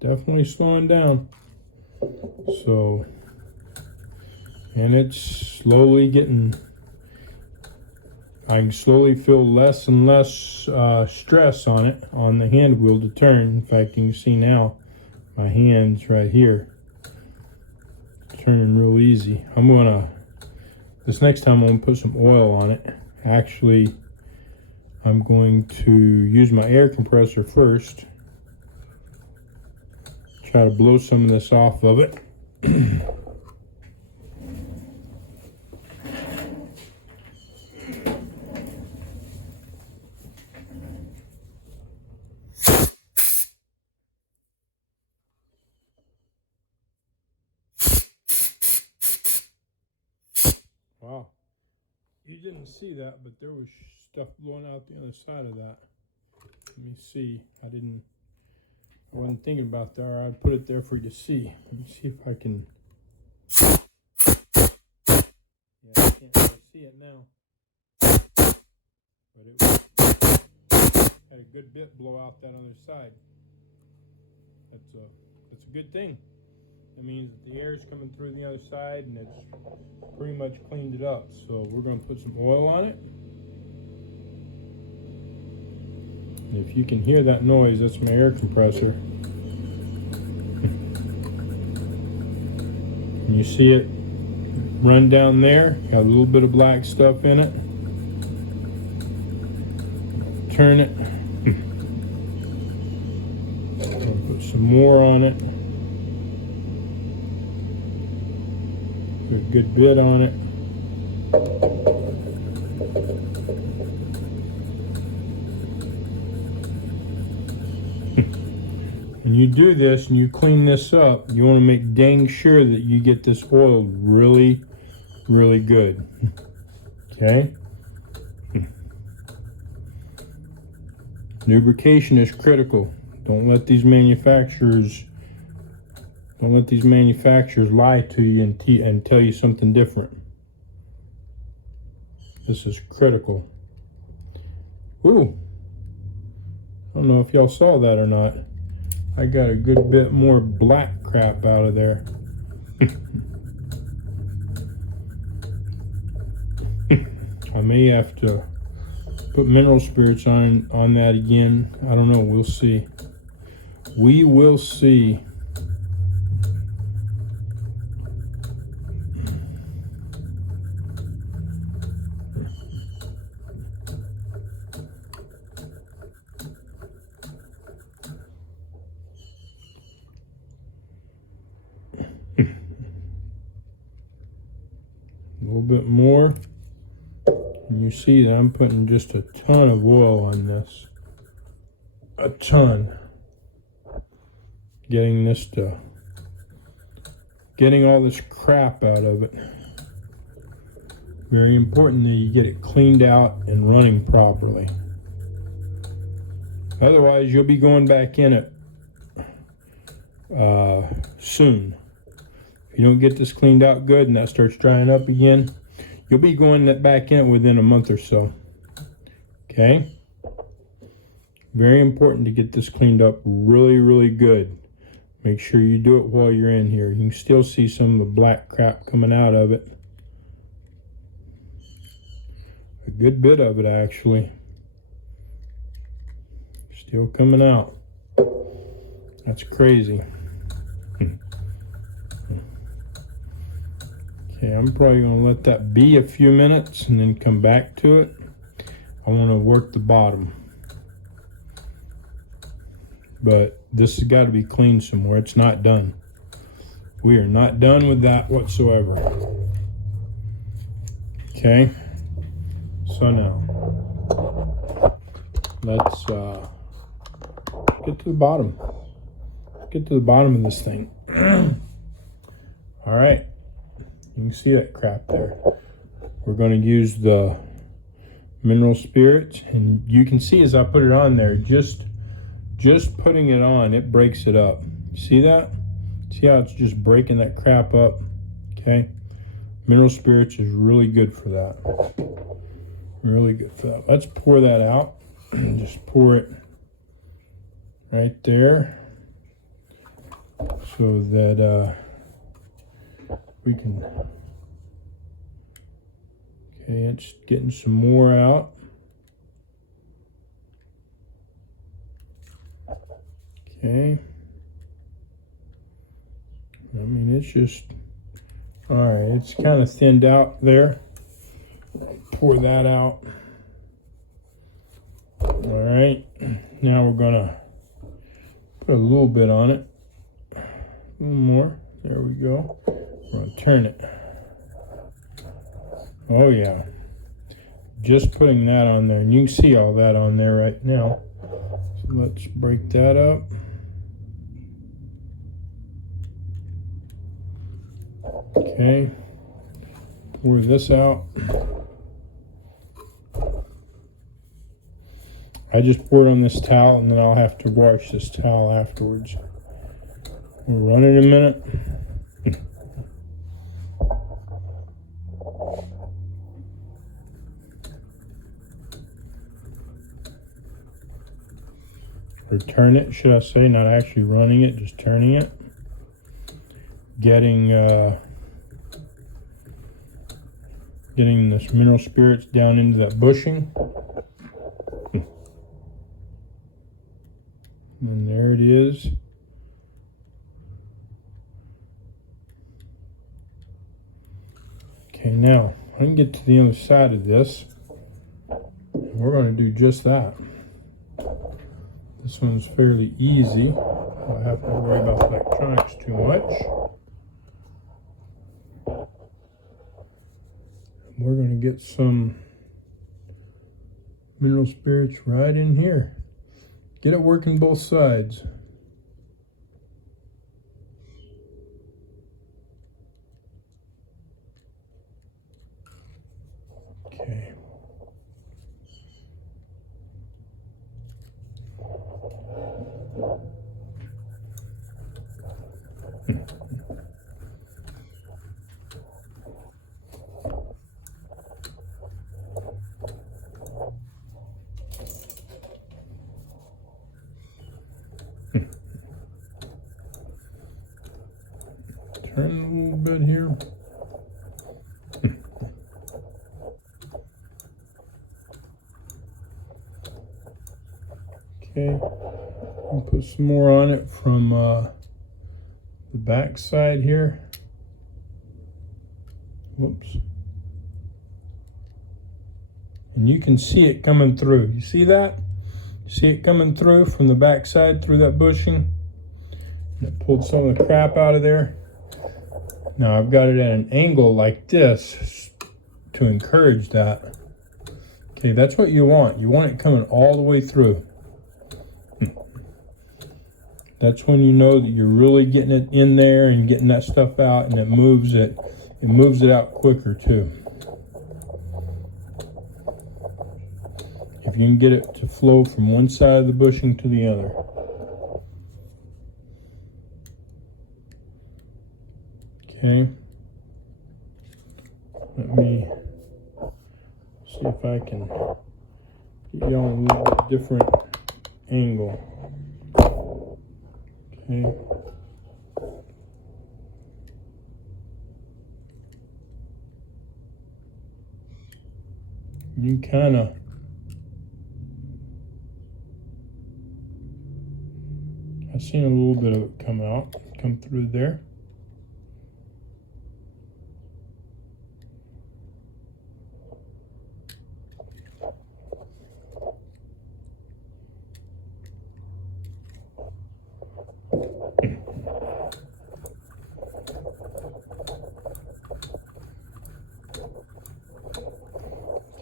definitely slowing down. So, and it's slowly getting, I can slowly feel less and less stress on it, on the hand wheel to turn. In fact, you can see now my hands right here turning real easy. This next time I'm gonna put some oil on it. Actually, I'm going to use my air compressor first. Try to blow some of this off of it. Wow. You didn't see that, but there was stuff blowing out the other side of that. Let me see. I wasn't thinking about that. I'd put it there for you to see. Let me see if I can. Yeah, I can't really see it now. But it had a good bit blow out that other side. That's a good thing. It means that the air is coming through the other side and it's pretty much cleaned it up. So we're going to put some oil on it. And if you can hear that noise, that's my air compressor. And you see it run down there, got a little bit of black stuff in it. Turn it. Put some more on it. Put a good bit on it. When you do this and you clean this up, you want to make dang sure that you get this oiled really, really good. Okay? Lubrication is critical. Don't let these manufacturers lie to you and tell you something different. This is critical. Ooh, I don't know if y'all saw that or not. I got a good bit more black crap out of there. I may have to put mineral spirits on that again. I don't know. We'll see. We will see. A little bit more. And you see that I'm putting just a ton of oil on this. A ton. Getting all this crap out of it. Very important that you get it cleaned out and running properly. Otherwise, you'll be going back in it soon. If you don't get this cleaned out good and that starts drying up again, you'll be going back in within a month or so. Okay? Very important to get this cleaned up really, really good. Make sure you do it while you're in here. You can still see some of the black crap coming out of it. A good bit of it, actually. Still coming out. That's crazy. Okay, I'm probably going to let that be a few minutes and then come back to it. I want to work the bottom. But this has got to be cleaned some more. It's not done. We are not done with that whatsoever. Okay. So now, let's get to the bottom. Get to the bottom of this thing. All right. You can see that crap there. We're going to use the mineral spirits, and you can see as I put it on there, just putting it on, it breaks it up. See that? See how it's just breaking that crap up? Okay. Mineral spirits is really good for that. Really good for that. Let's pour that out. Just pour it right there so that we can. Okay, it's getting some more out. Okay. I mean, it's just, all right, it's kind of thinned out there. Pour that out. All right, now we're gonna put a little bit on it. A little more. There we go. We're gonna turn it. Oh yeah. Just putting that on there, and you can see all that on there right now. So let's break that up. Okay. Pour this out. I just poured on this towel, and then I'll have to wash this towel afterwards. We'll run it a minute. Or turn it, should I say, not actually running it, just turning it. Getting this mineral spirits down into that bushing. And there it is. Okay, now I can get to the other side of this. We're going to do just that. This one's fairly easy. I don't have to worry about electronics too much. We're going to get some mineral spirits right in here. Get it working both sides. Okay. turn it a little bit here. Okay, I'll put some more on it from the back side here. Whoops. And you can see it coming through. You see that? See it coming through from the back side through that bushing? And it pulled some of the crap out of there. Now I've got it at an angle like this to encourage that. Okay, that's what you want. You want it coming all the way through. That's when you know that you're really getting it in there and getting that stuff out, and it moves it out quicker too. If you can get it to flow from one side of the bushing to the other. Okay. Let me see if I can get you on a little bit different angle. Okay. You kind of I've seen a little bit of it come through there.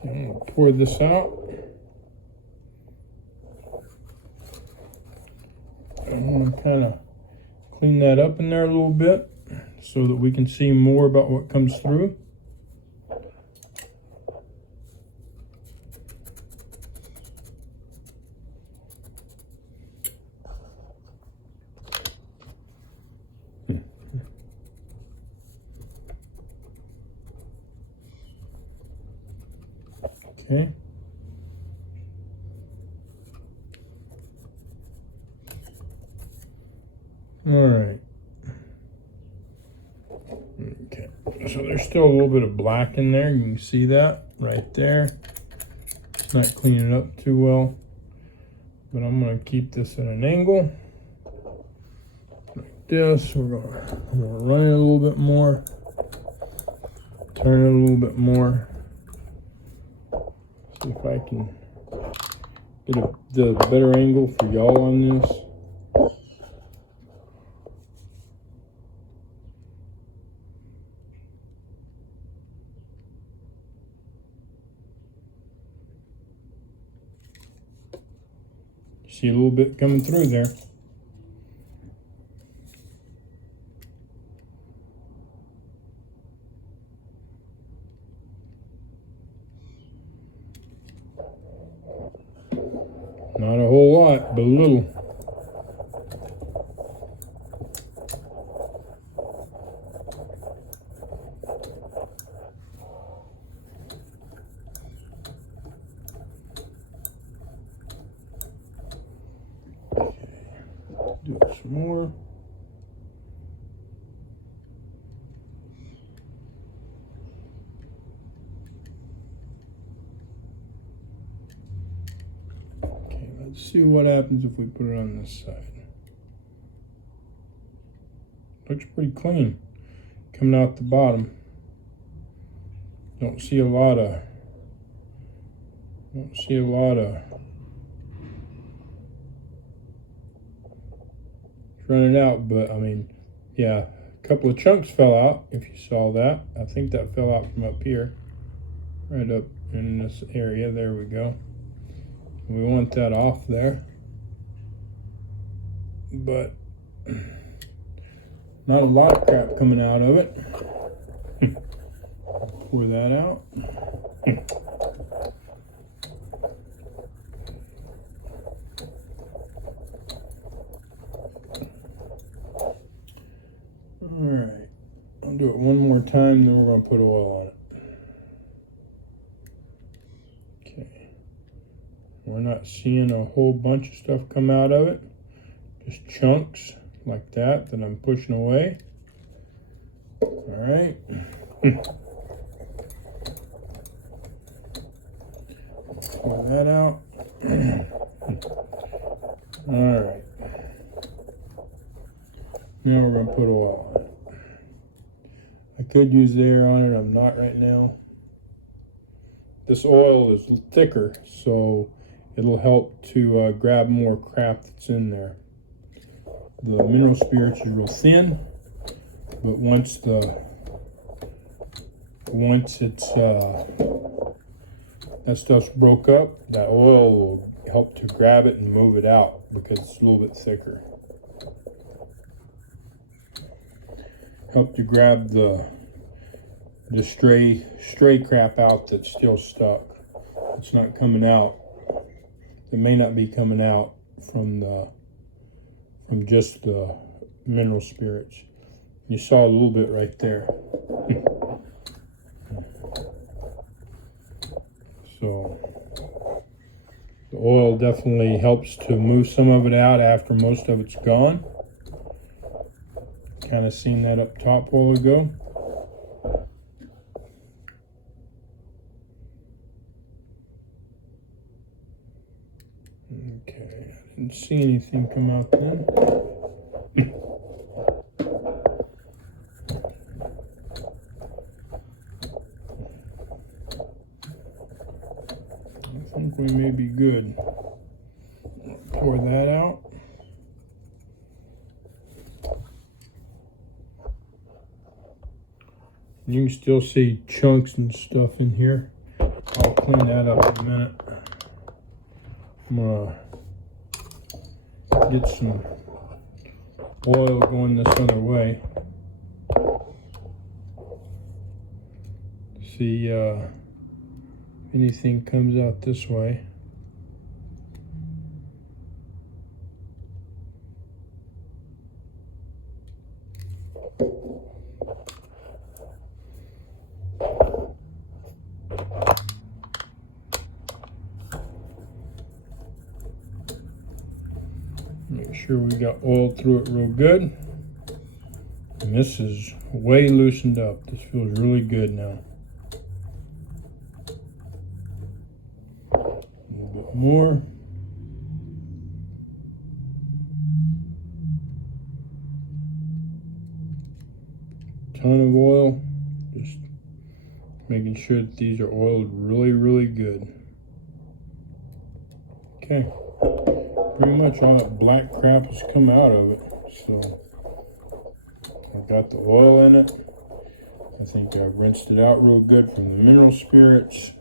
Okay, pour this out. I want to kind of clean that up in there a little bit so that we can see more about what comes through. Okay. All right. Okay. So there's still a little bit of black in there. You can see that right there. It's not cleaning it up too well. But I'm going to keep this at an angle. Like this. We're going to run it a little bit more. Turn it a little bit more. See if I can get the better angle for y'all on this. See a little bit coming through there. Not a whole lot, but a little. Okay. Do it some more. Let's see what happens if we put it on this side. Looks pretty clean coming out the bottom. Don't see a lot of running out, but I mean, yeah, a couple of chunks fell out. If you saw that, I think that fell out from up here, right up in this area. There we go. We want that off there, but not a lot of crap coming out of it. Pour that out. All right, I'll do it one more time, then we're going to put oil on it. We're not seeing a whole bunch of stuff come out of it. Just chunks like that I'm pushing away. All right. Pull that out. All right. Now we're going to put oil on it. I could use the air on it. I'm not right now. This oil is thicker, so it'll help to grab more crap that's in there. The mineral spirits is real thin, but once it's that stuff's broke up, that oil will help to grab it and move it out because it's a little bit thicker. Help to grab the stray crap out that's still stuck. It's not coming out. It may not be coming out from just the mineral spirits. You saw a little bit right there. So the oil definitely helps to move some of it out after most of it's gone. Kind of seen that up top a while ago. Okay, I didn't see anything come out then. I think we may be good. Pour that out. You can still see chunks and stuff in here. I'll clean that up in a minute. I'm gonna get some oil going this other way. See if anything comes out this way. Make sure we got oil through it real good. And this is way loosened up. This feels really good now. A little bit more. Ton of oil. Just making sure that these are oiled really, really good. Okay. Pretty much all that black crap has come out of it. So I've got the oil in it. I think I've rinsed it out real good from the mineral spirits.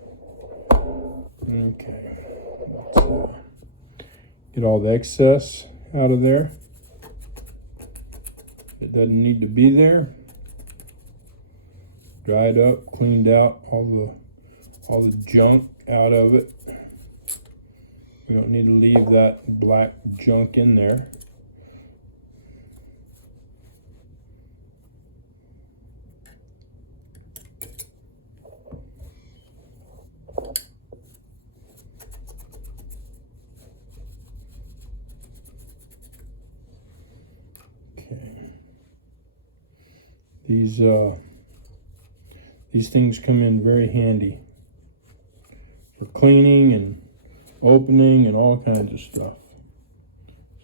Okay. Let's get all the excess out of there. It doesn't need to be there. Dried up, cleaned out all the junk out of it. We don't need to leave that black junk in there. Okay. These things come in very handy for cleaning and opening and all kinds of stuff.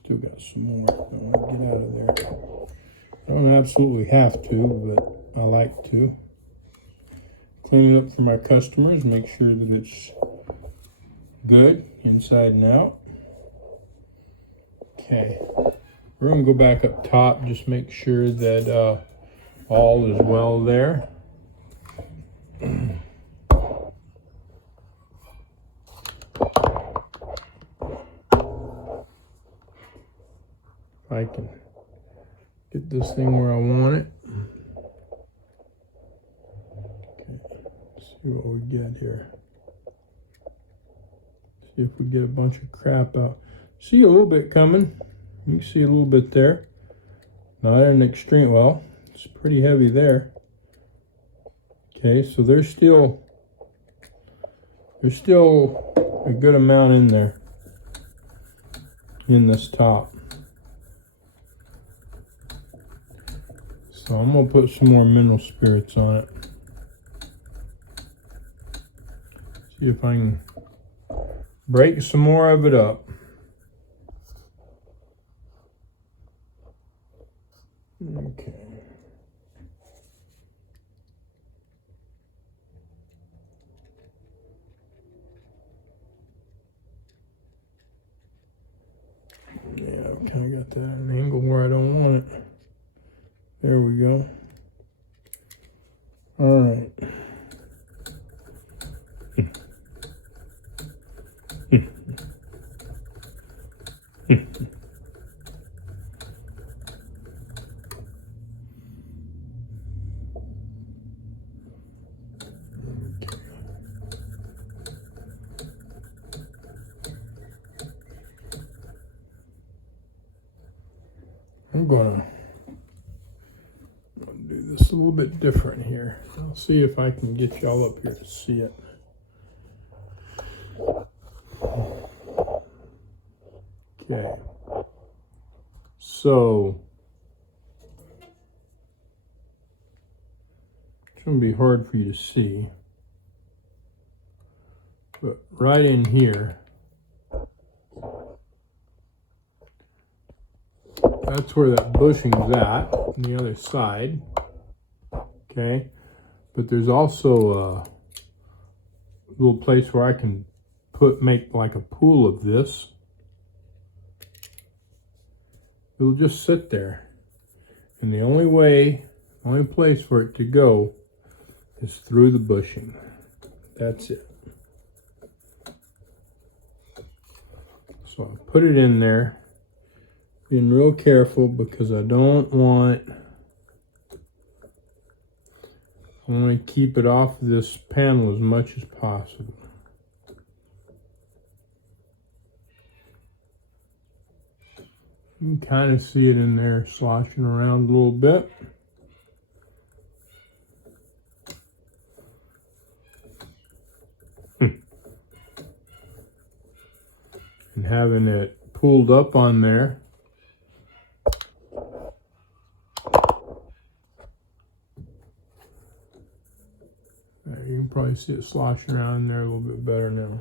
Still got some more. I want to get out of there. I don't absolutely have to, but I like to. Clean it up for my customers, make sure that it's good inside and out. Okay, we're going to go back up top, just make sure that all is well there. I can get this thing where I want it. Okay, let's see what we get here. See if we get a bunch of crap out. See a little bit coming. You can see a little bit there. Not an extreme, well, it's pretty heavy there. Okay, so there's still a good amount in there in this top. So I'm going to put some more mineral spirits on it. See if I can break some more of it up. Okay. Yeah, I've kind of got that at an angle where I don't want it. There we go. All right. I'm gonna do this a little bit different here. I'll see if I can get y'all up here to see it. Okay. So it's gonna be hard for you to see, but right in here, that's where that bushing's at on the other side. Okay, but there's also a little place where I can make like a pool of this. It'll just sit there, and the only place for it to go is through the bushing. That's it. So I'll put it in there, being real careful because I want to keep it off this panel as much as possible. You can kind of see it in there sloshing around a little bit. And having it pulled up on there, you can probably see it sloshing around in there a little bit better now.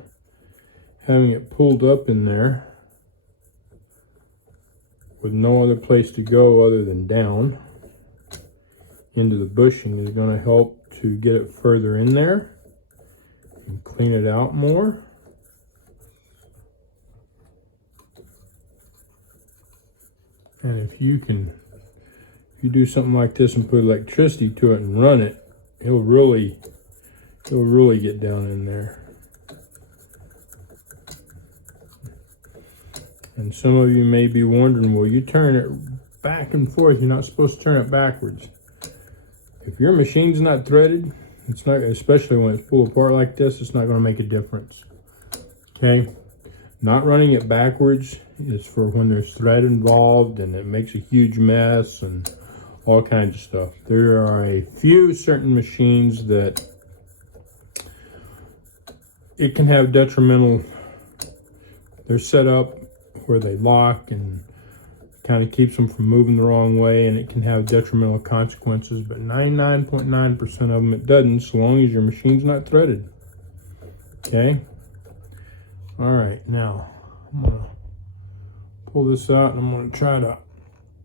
Having it pulled up in there with no other place to go other than down into the bushing is going to help to get it further in there and clean it out more. And if you do something like this and put electricity to it and run it, it'll really get down in there. And some of you may be wondering, well, you turn it back and forth. You're not supposed to turn it backwards. If your machine's not threaded, it's not, especially when it's pulled apart like this, it's not going to make a difference. Okay? Not running it backwards is for when there's thread involved and it makes a huge mess and all kinds of stuff. There are a few certain machines that it can have detrimental, they're set up where they lock and kind of keeps them from moving the wrong way, and it can have detrimental consequences, but 99.9% of them it doesn't, so long as your machine's not threaded. Okay? All right, now I'm gonna pull this out and I'm gonna try to,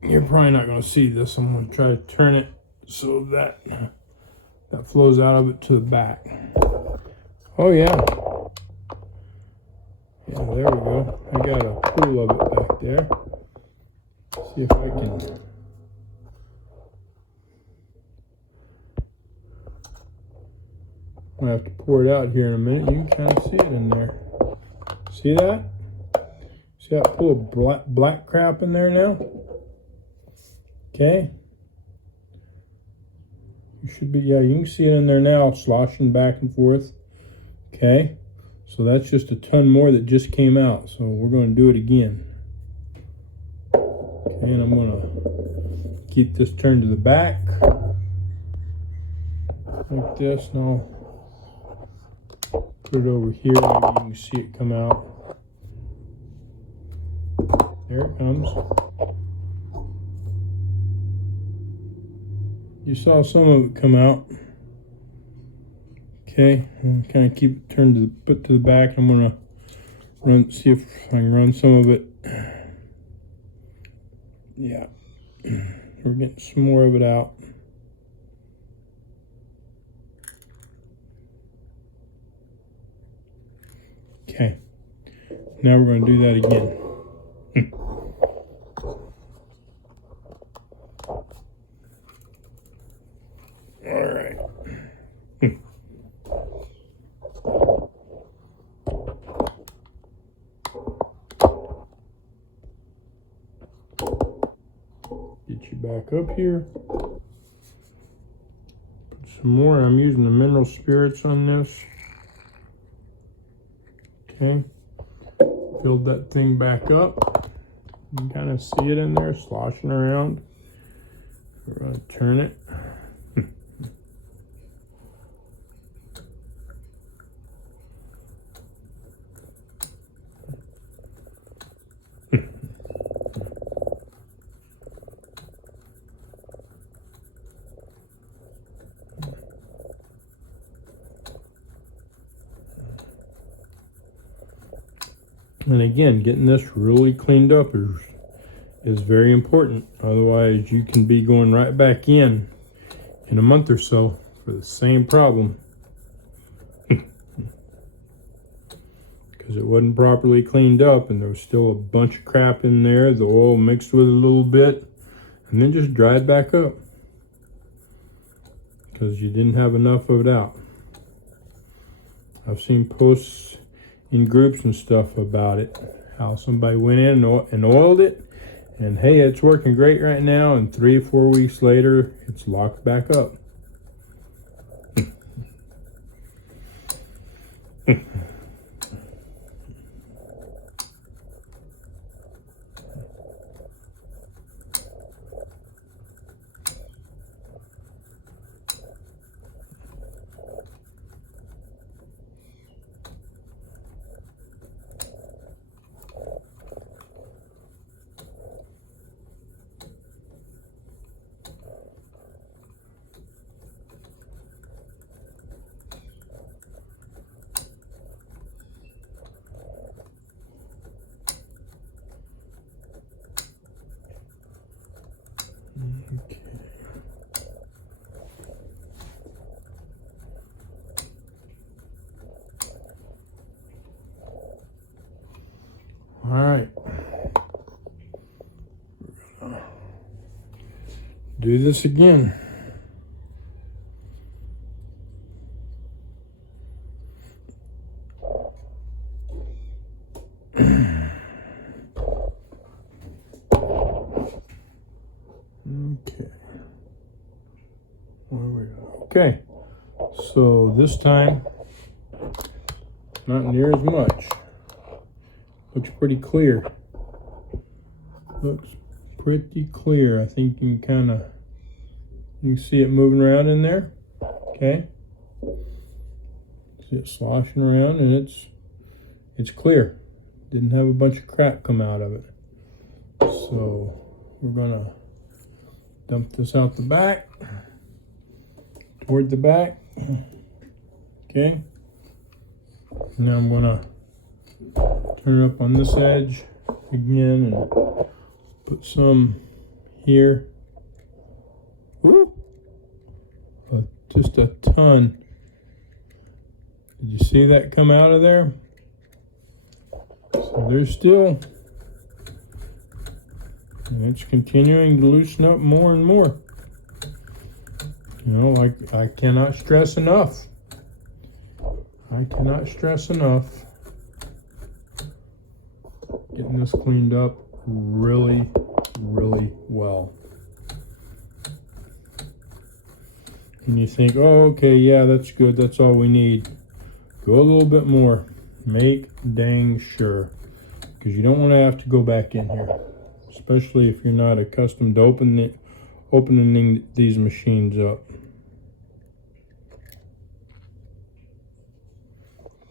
you're probably not gonna see this, I'm gonna try to turn it so that flows out of it to the back. Oh yeah. Yeah, there we go. I got a pool of it back there. See if I can. I'm gonna have to pour it out here in a minute. You can kind of see it in there. See that? See that pool of black crap in there now? Okay. You should be, yeah, you can see it in there now, sloshing back and forth. Okay. So that's just a ton more that just came out. So we're going to do it again. Okay, and I'm going to keep this turned to the back like this. And I'll put it over here. Maybe you can see it come out. There it comes. you saw some of it come out. Okay, and kind of keep it turned to put to the back. I'm gonna see if I can run some of it. Yeah, we're getting some more of it out. Okay, now we're going to do that again. All right. Get you back up here. Put some more. I'm using the mineral spirits on this. Okay. Filled that thing back up. You can kind of see it in there sloshing around. We're going to turn it. And again, getting this really cleaned up is very important. Otherwise, you can be going right back in a month or so for the same problem. Because it wasn't properly cleaned up and there was still a bunch of crap in there. The oil mixed with it a little bit and then just dried back up. Because you didn't have enough of it out. I've seen posts in groups and stuff about it, how somebody went in and oiled it, and hey, it's working great right now, and 3 or 4 weeks later it's locked back up. Okay. All right. Do this again. Okay, so this time, not near as much. Looks pretty clear. Looks pretty clear. I think you can see it moving around in there. Okay. See it sloshing around, and it's clear. Didn't have a bunch of crap come out of it. So we're gonna dump this out the back. Toward the back. Okay. Now I'm gonna turn up on this edge again and put some here. Woo! Just a ton. Did you see that come out of there? So there's still, and it's continuing to loosen up more and more. You know, like I cannot stress enough. I cannot stress enough getting this cleaned up really, really well. And you think, oh, okay, yeah, that's good. That's all we need. Go a little bit more. Make dang sure. Because you don't want to have to go back in here. Especially if you're not accustomed to opening these machines up.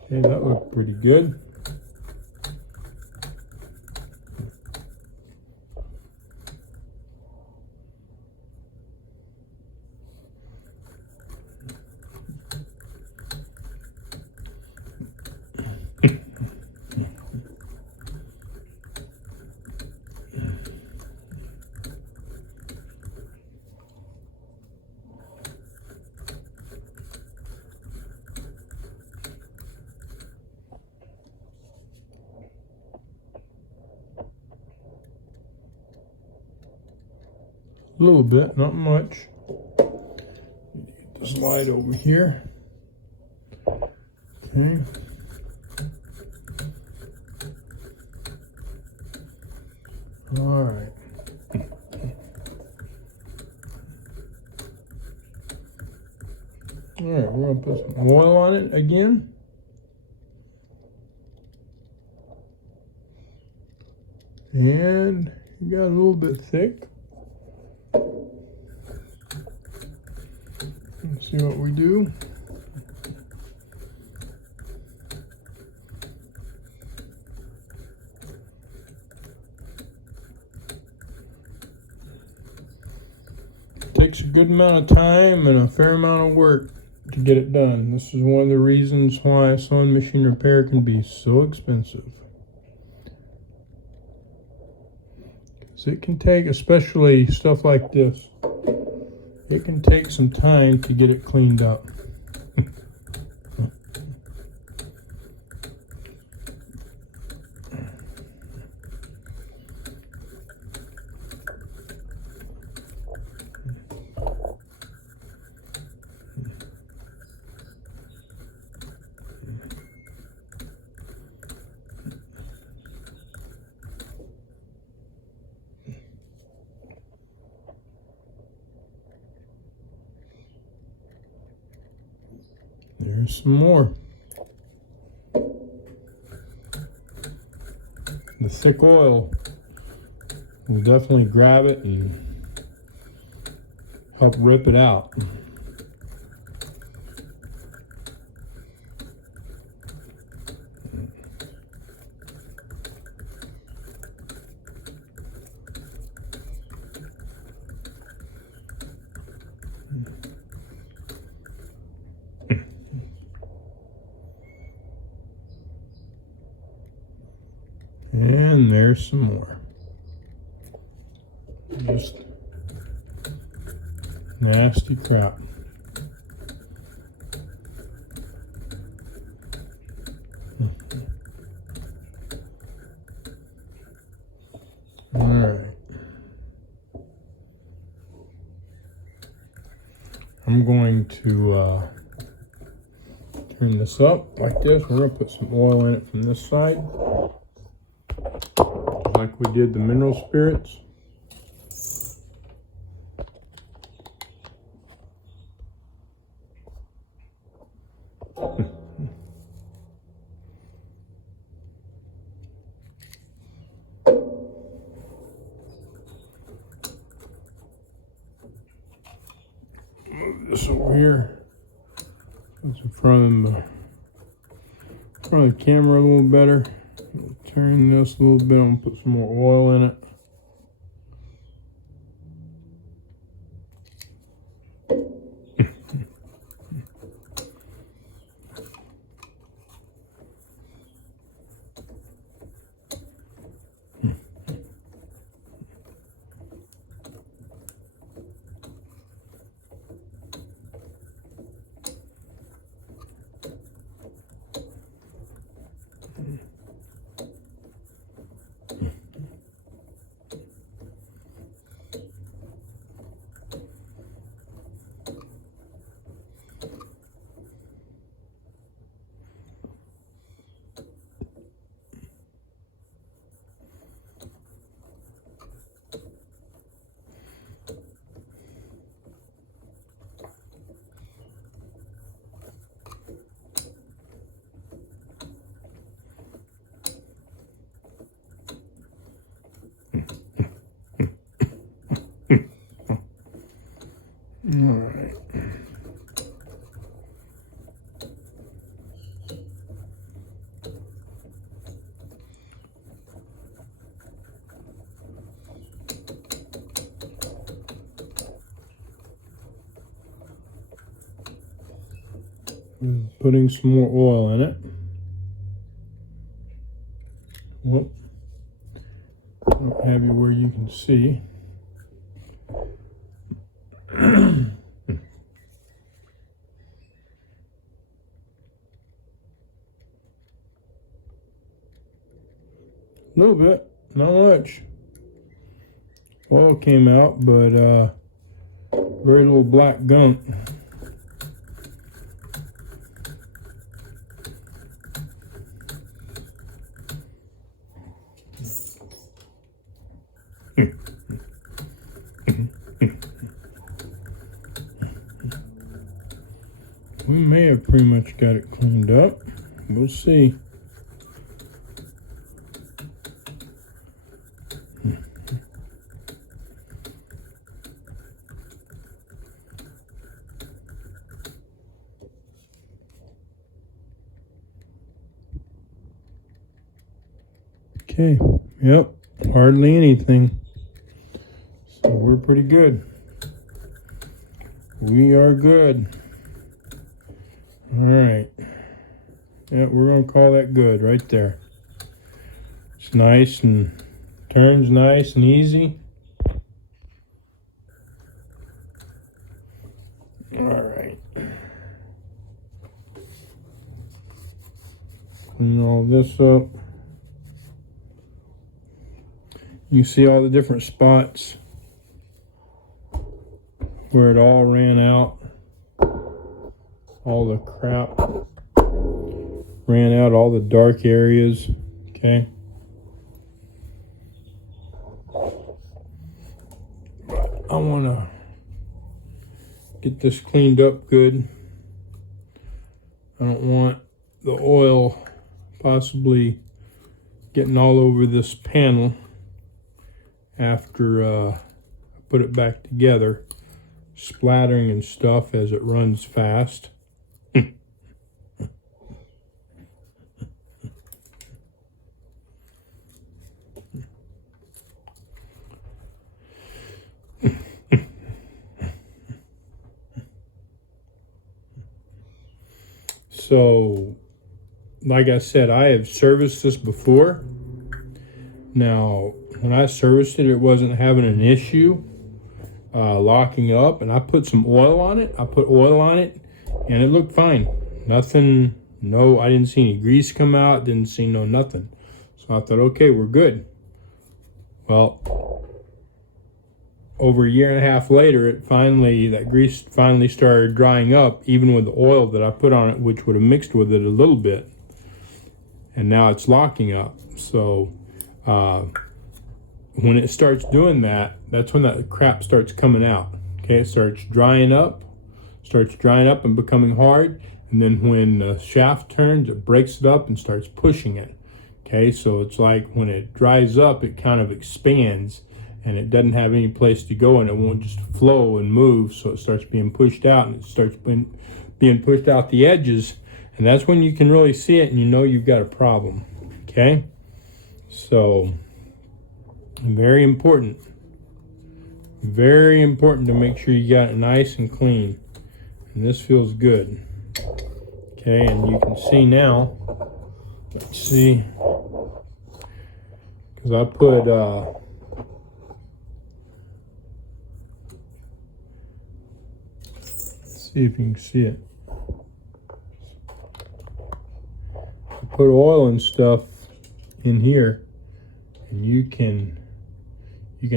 Okay, that looked pretty good. A little bit, not much. Get this light over here. Okay. All right. All right, we're gonna put some oil on it again. And it got a little bit thick. Let's see what we do. Takes a good amount of time and a fair amount of work to get it done. This is one of the reasons why sewing machine repair can be so expensive. Because it can take, especially stuff like this, it can take some time to get it cleaned up. There's some more. The thick oil will definitely grab it and help rip it out. And there's some more. Just nasty crap. All right. I'm going to turn this up like this. We're going to put some oil in it from this side, like we did the mineral spirits. Move this over here. It's in front of the camera a little better. Turn this a little bit. I'm gonna put some more oil in it. All right. Putting some more oil in it. Whoop. I don't have you where you can see. A little bit, not much. Oil came out, but very little black gunk. We may have pretty much got it cleaned up. We'll see. Okay, yep, hardly anything. So we're pretty good. We are good. All right. Yeah, we're gonna call that good right there. It's nice and turns nice and easy. All right. Clean all this up. You see all the different spots where it all ran out. All the crap ran out, all the dark areas, okay? I want to get this cleaned up good. I don't want the oil possibly getting all over this panel after I put it back together, splattering and stuff as it runs fast. So, like I said, I have serviced this before. Now, when I serviced it, it wasn't having an issue locking up, and I put some oil on it. I put oil on it, and it looked fine. Nothing, no, I didn't see any grease come out, didn't see no nothing. So I thought, okay, we're good. Well, over a year and a half later, that grease finally started drying up, even with the oil that I put on it, which would have mixed with it a little bit. And now it's locking up. So when it starts doing that, that's when that crap starts coming out. Okay, it starts drying up and becoming hard. And then when the shaft turns, it breaks it up and starts pushing it. Okay, so it's like when it dries up, it kind of expands and it doesn't have any place to go, and it won't just flow and move. So it starts being pushed out, and it starts being pushed out the edges. And that's when you can really see it and you know you've got a problem. Okay, so very important to make sure you got it nice and clean. And this feels good. Okay, and you can see now, let's see, because I put let's see if you can see it. I put oil and stuff in here, and you can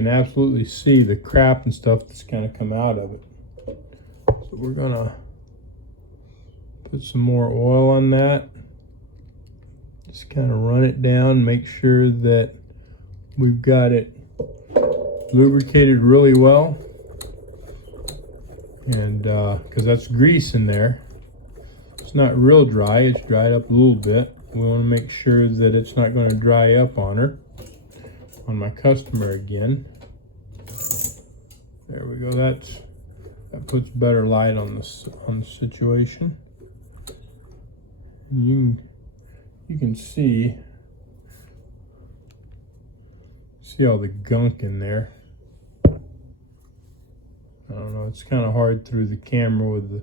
absolutely see the crap and stuff that's kind of come out of it. So we're gonna put some more oil on that. Just kind of run it down, make sure that we've got it lubricated really well. And because that's grease in there. It's not real dry, it's dried up a little bit. We want to make sure that it's not going to dry up on her, on my customer again. There we go. That puts better light on the situation. And you can see all the gunk in there. I don't know, it's kind of hard through the camera with the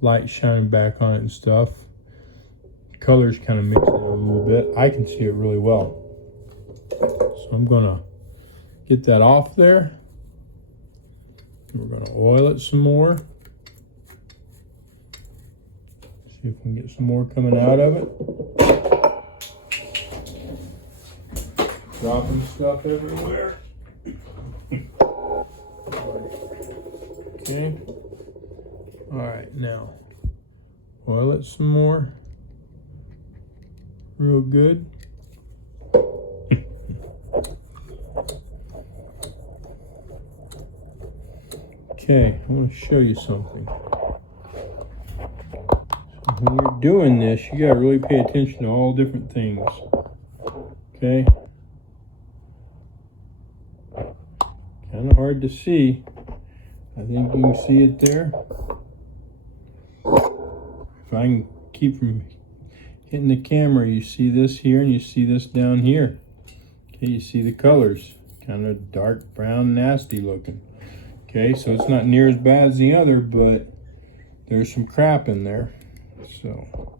light shining back on it and stuff. Colors kind of mix it a little bit. I can see it really well. So I'm gonna get that off there. We're gonna oil it some more. See if we can get some more coming out of it. Dropping stuff everywhere. Okay. All right, now oil it some more. Real good. Okay, I want to show you something. So when you're doing this, you got to really pay attention to all different things. Okay? Kind of hard to see. I think you can see it there. If I can keep from hitting the camera, you see this here and you see this down here. Okay, you see the colors. Kind of dark brown, nasty looking. Okay, so it's not near as bad as the other, but there's some crap in there. So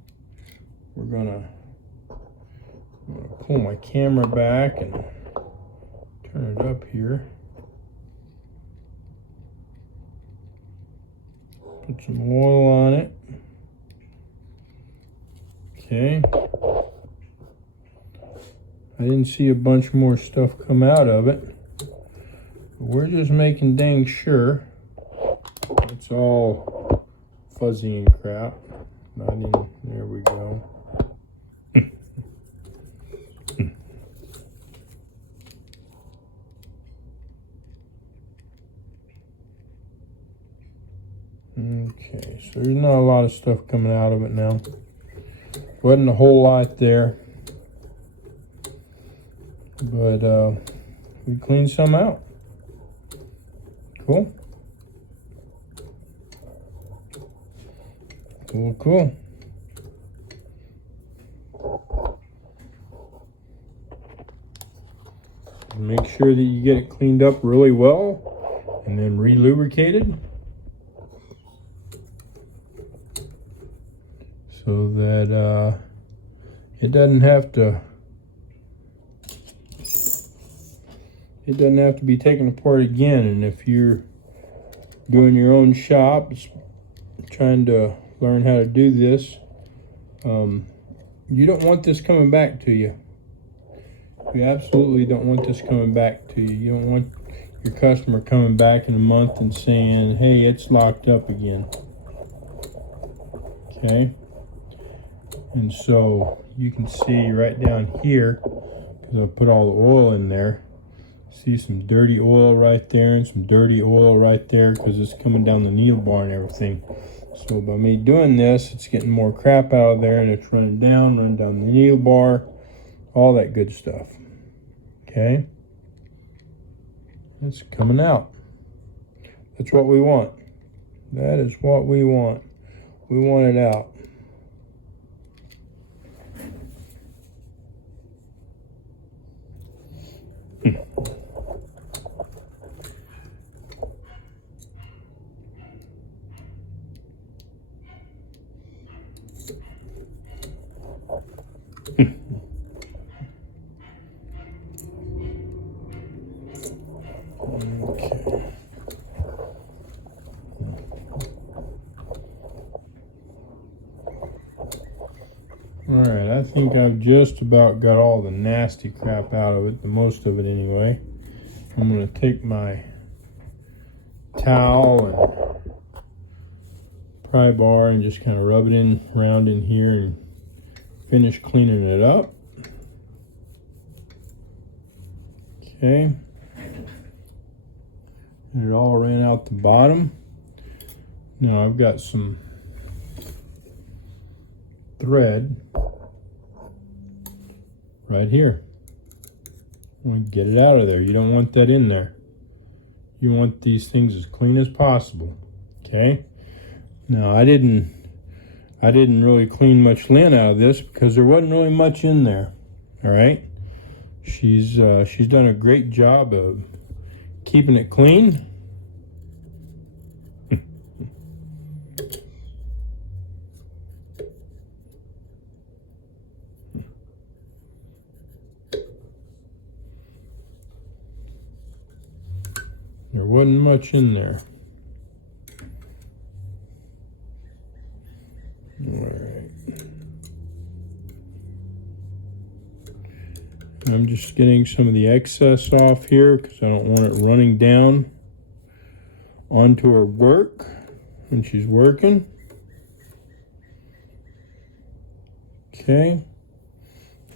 we're gonna pull my camera back and turn it up here. Put some oil on it. Okay. I didn't see a bunch more stuff come out of it. We're just making dang sure it's all fuzzy and crap. Not even, there we go. Okay, so there's not a lot of stuff coming out of it now. Wasn't a whole lot there, but we cleaned some out. Cool. Cool. Make sure that you get it cleaned up really well and then re-lubricated so that it doesn't have to be taken apart again. And if you're doing your own shop, trying to learn how to do this, you don't want this coming back to you. You absolutely don't want this coming back to you. You don't want your customer coming back in a month and saying, hey, it's locked up again. Okay? And so you can see right down here, because I put all the oil in there, see some dirty oil right there and some dirty oil right there because it's coming down the needle bar and everything. So by me doing this, it's getting more crap out of there and it's running down the needle bar, all that good stuff. Okay? It's coming out. That's what we want. That is what we want. We want it out. Alright, I think I've just about got all the nasty crap out of it, the most of it anyway. I'm going to take my towel and pry bar and just kind of rub it around in here and finish cleaning it up. Okay. And it all ran out the bottom. Now I've got some thread right here. I want to get it out of there. You don't want that in there. You want these things as clean as possible. Okay? Now I didn't really clean much lint out of this because there wasn't really much in there. All right? She's done a great job of keeping it clean. There wasn't much in there. All right. I'm just getting some of the excess off here because I don't want it running down onto her work when she's working. Okay,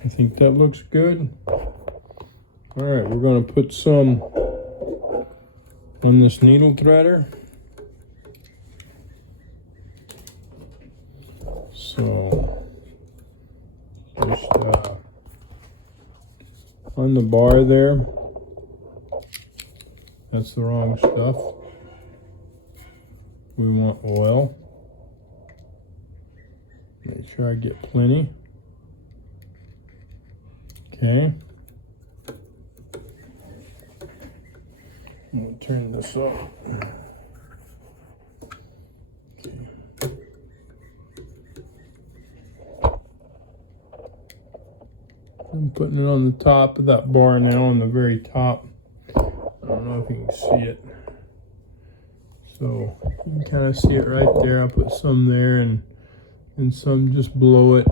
I think that looks good. All right, we're going to put some on this needle threader. So just on the bar there, that's the wrong stuff. We want oil. Make sure I get plenty. Okay. I'm going to turn this up. Okay. I'm putting it on the top of that bar now, on the very top. I don't know if you can see it. So you can kind of see it right there. I'll put some there and some just below it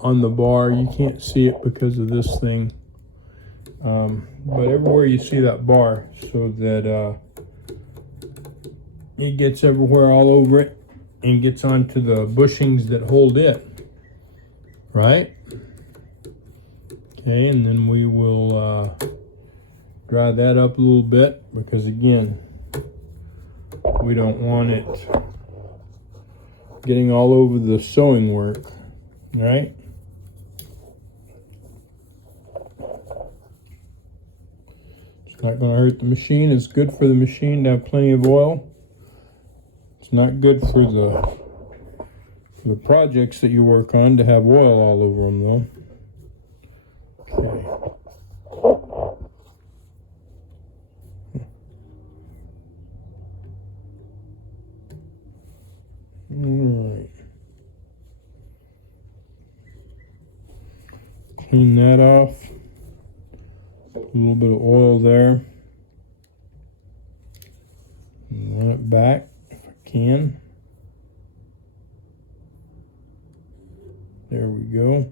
on the bar. You can't see it because of this thing. But everywhere you see that bar, so that it gets everywhere, all over it, and gets onto the bushings that hold it, right? Okay, and then we will dry that up a little bit, because again, we don't want it getting all over the sewing work, right? Not going to hurt the machine. It's good for the machine to have plenty of oil. It's not good for the projects that you work on to have oil all over them, though. Okay. All right. Clean that off. A little bit of oil there. And run it back if I can. There we go.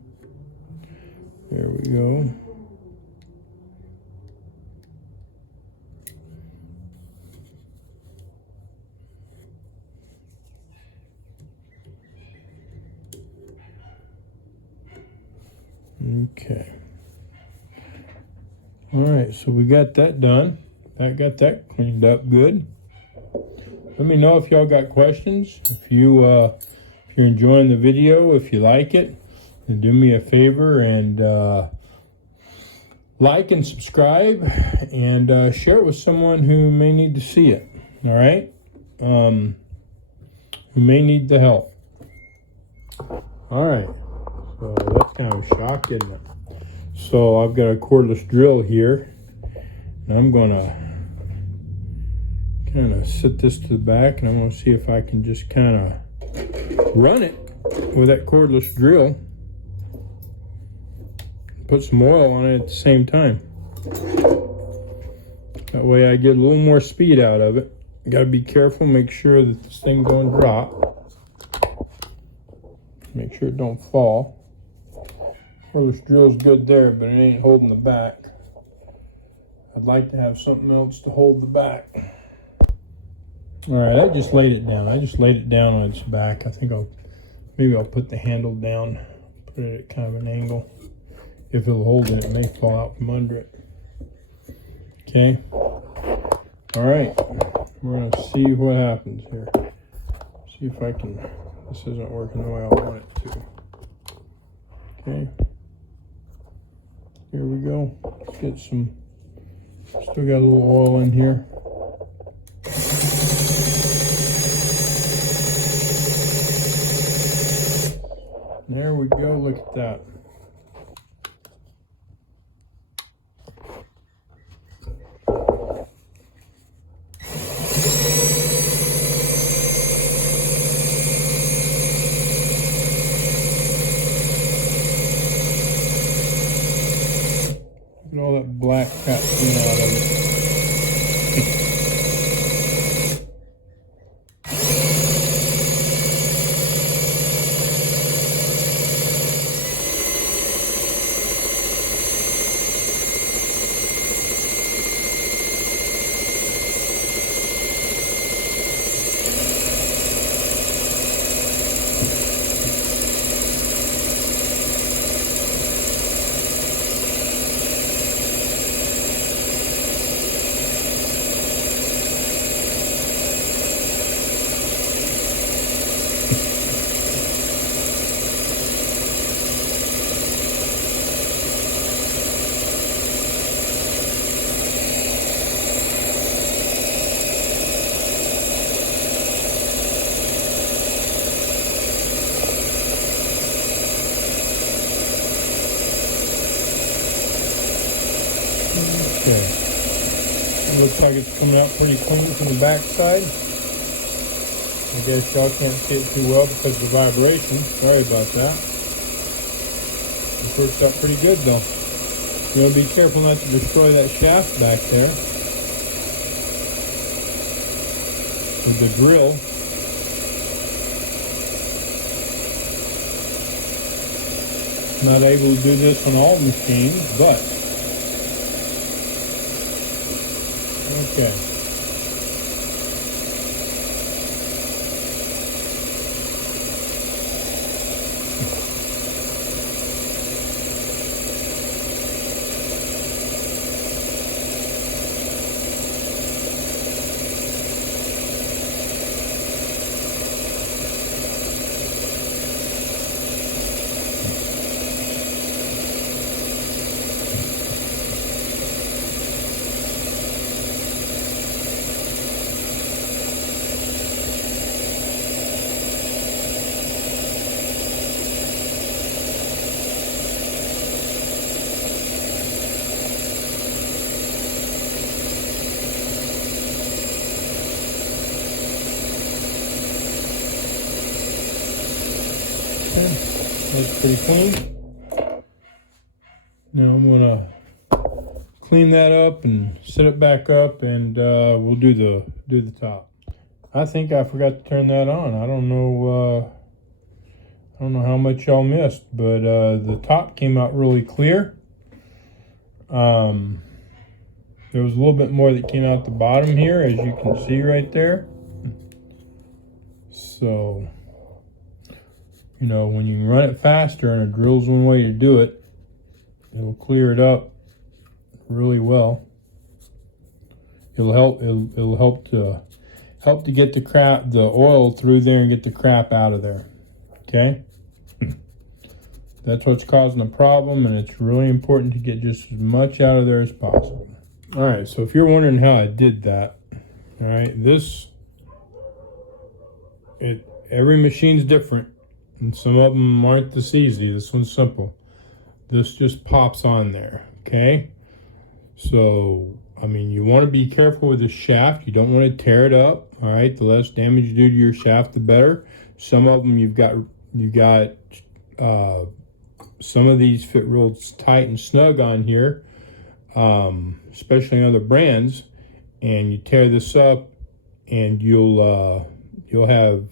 There we go. Okay. All right, so we got that done. I got that cleaned up good. Let me know if y'all got questions. If you're enjoying the video, if you like it, then do me a favor and like and subscribe, and share it with someone who may need to see it. All right, who may need the help. All right, so that's kind of a shock, isn't it? So I've got a cordless drill here, and I'm going to kind of set this to the back, and I'm going to see if I can just kind of run it with that cordless drill. Put some oil on it at the same time. That way I get a little more speed out of it. Got to be careful, make sure that this thing don't drop. Make sure it don't fall. Cordless drill's good there, but it ain't holding the back. I'd like to have something else to hold the back. All right, I just laid it down. I just laid it down on its back. I think maybe I'll put the handle down, put it at kind of an angle. If it'll hold it, it may fall out from under it. Okay. All right, we're gonna see what happens here. See if I can. This isn't working the way I want it to. Okay. Here we go. Let's get some, still got a little oil in here. There we go, look at that. Look at all that black crap coming out of it. Okay. It looks like it's coming out pretty clean from the back side. I guess y'all can't see it too well because of the vibration. Sorry about that. It works out pretty good though. You want to be careful not to destroy that shaft back there with the drill. Not able to do this on all machines, but okay. That's pretty clean. Now I'm gonna clean that up and set it back up, and we'll do the top. I think I forgot to turn that on. I don't know how much y'all missed, but the top came out really clear. There was a little bit more that came out the bottom here, as you can see right there. So, you know, when you run it faster, and a drill's one way to do it, it'll clear it up really well. It'll help to get the oil through there and get the crap out of there. Okay? That's what's causing the problem, and it's really important to get just as much out of there as possible. All right, so if you're wondering how I did that, all right, every machine's different, and some of them aren't this easy. This one's simple. This just pops on there, okay? So, I mean, you want to be careful with the shaft. You don't want to tear it up, all right? The less damage you do to your shaft, the better. Some of them you got some of these fit real tight and snug on here, especially on other brands, and you tear this up, and you'll have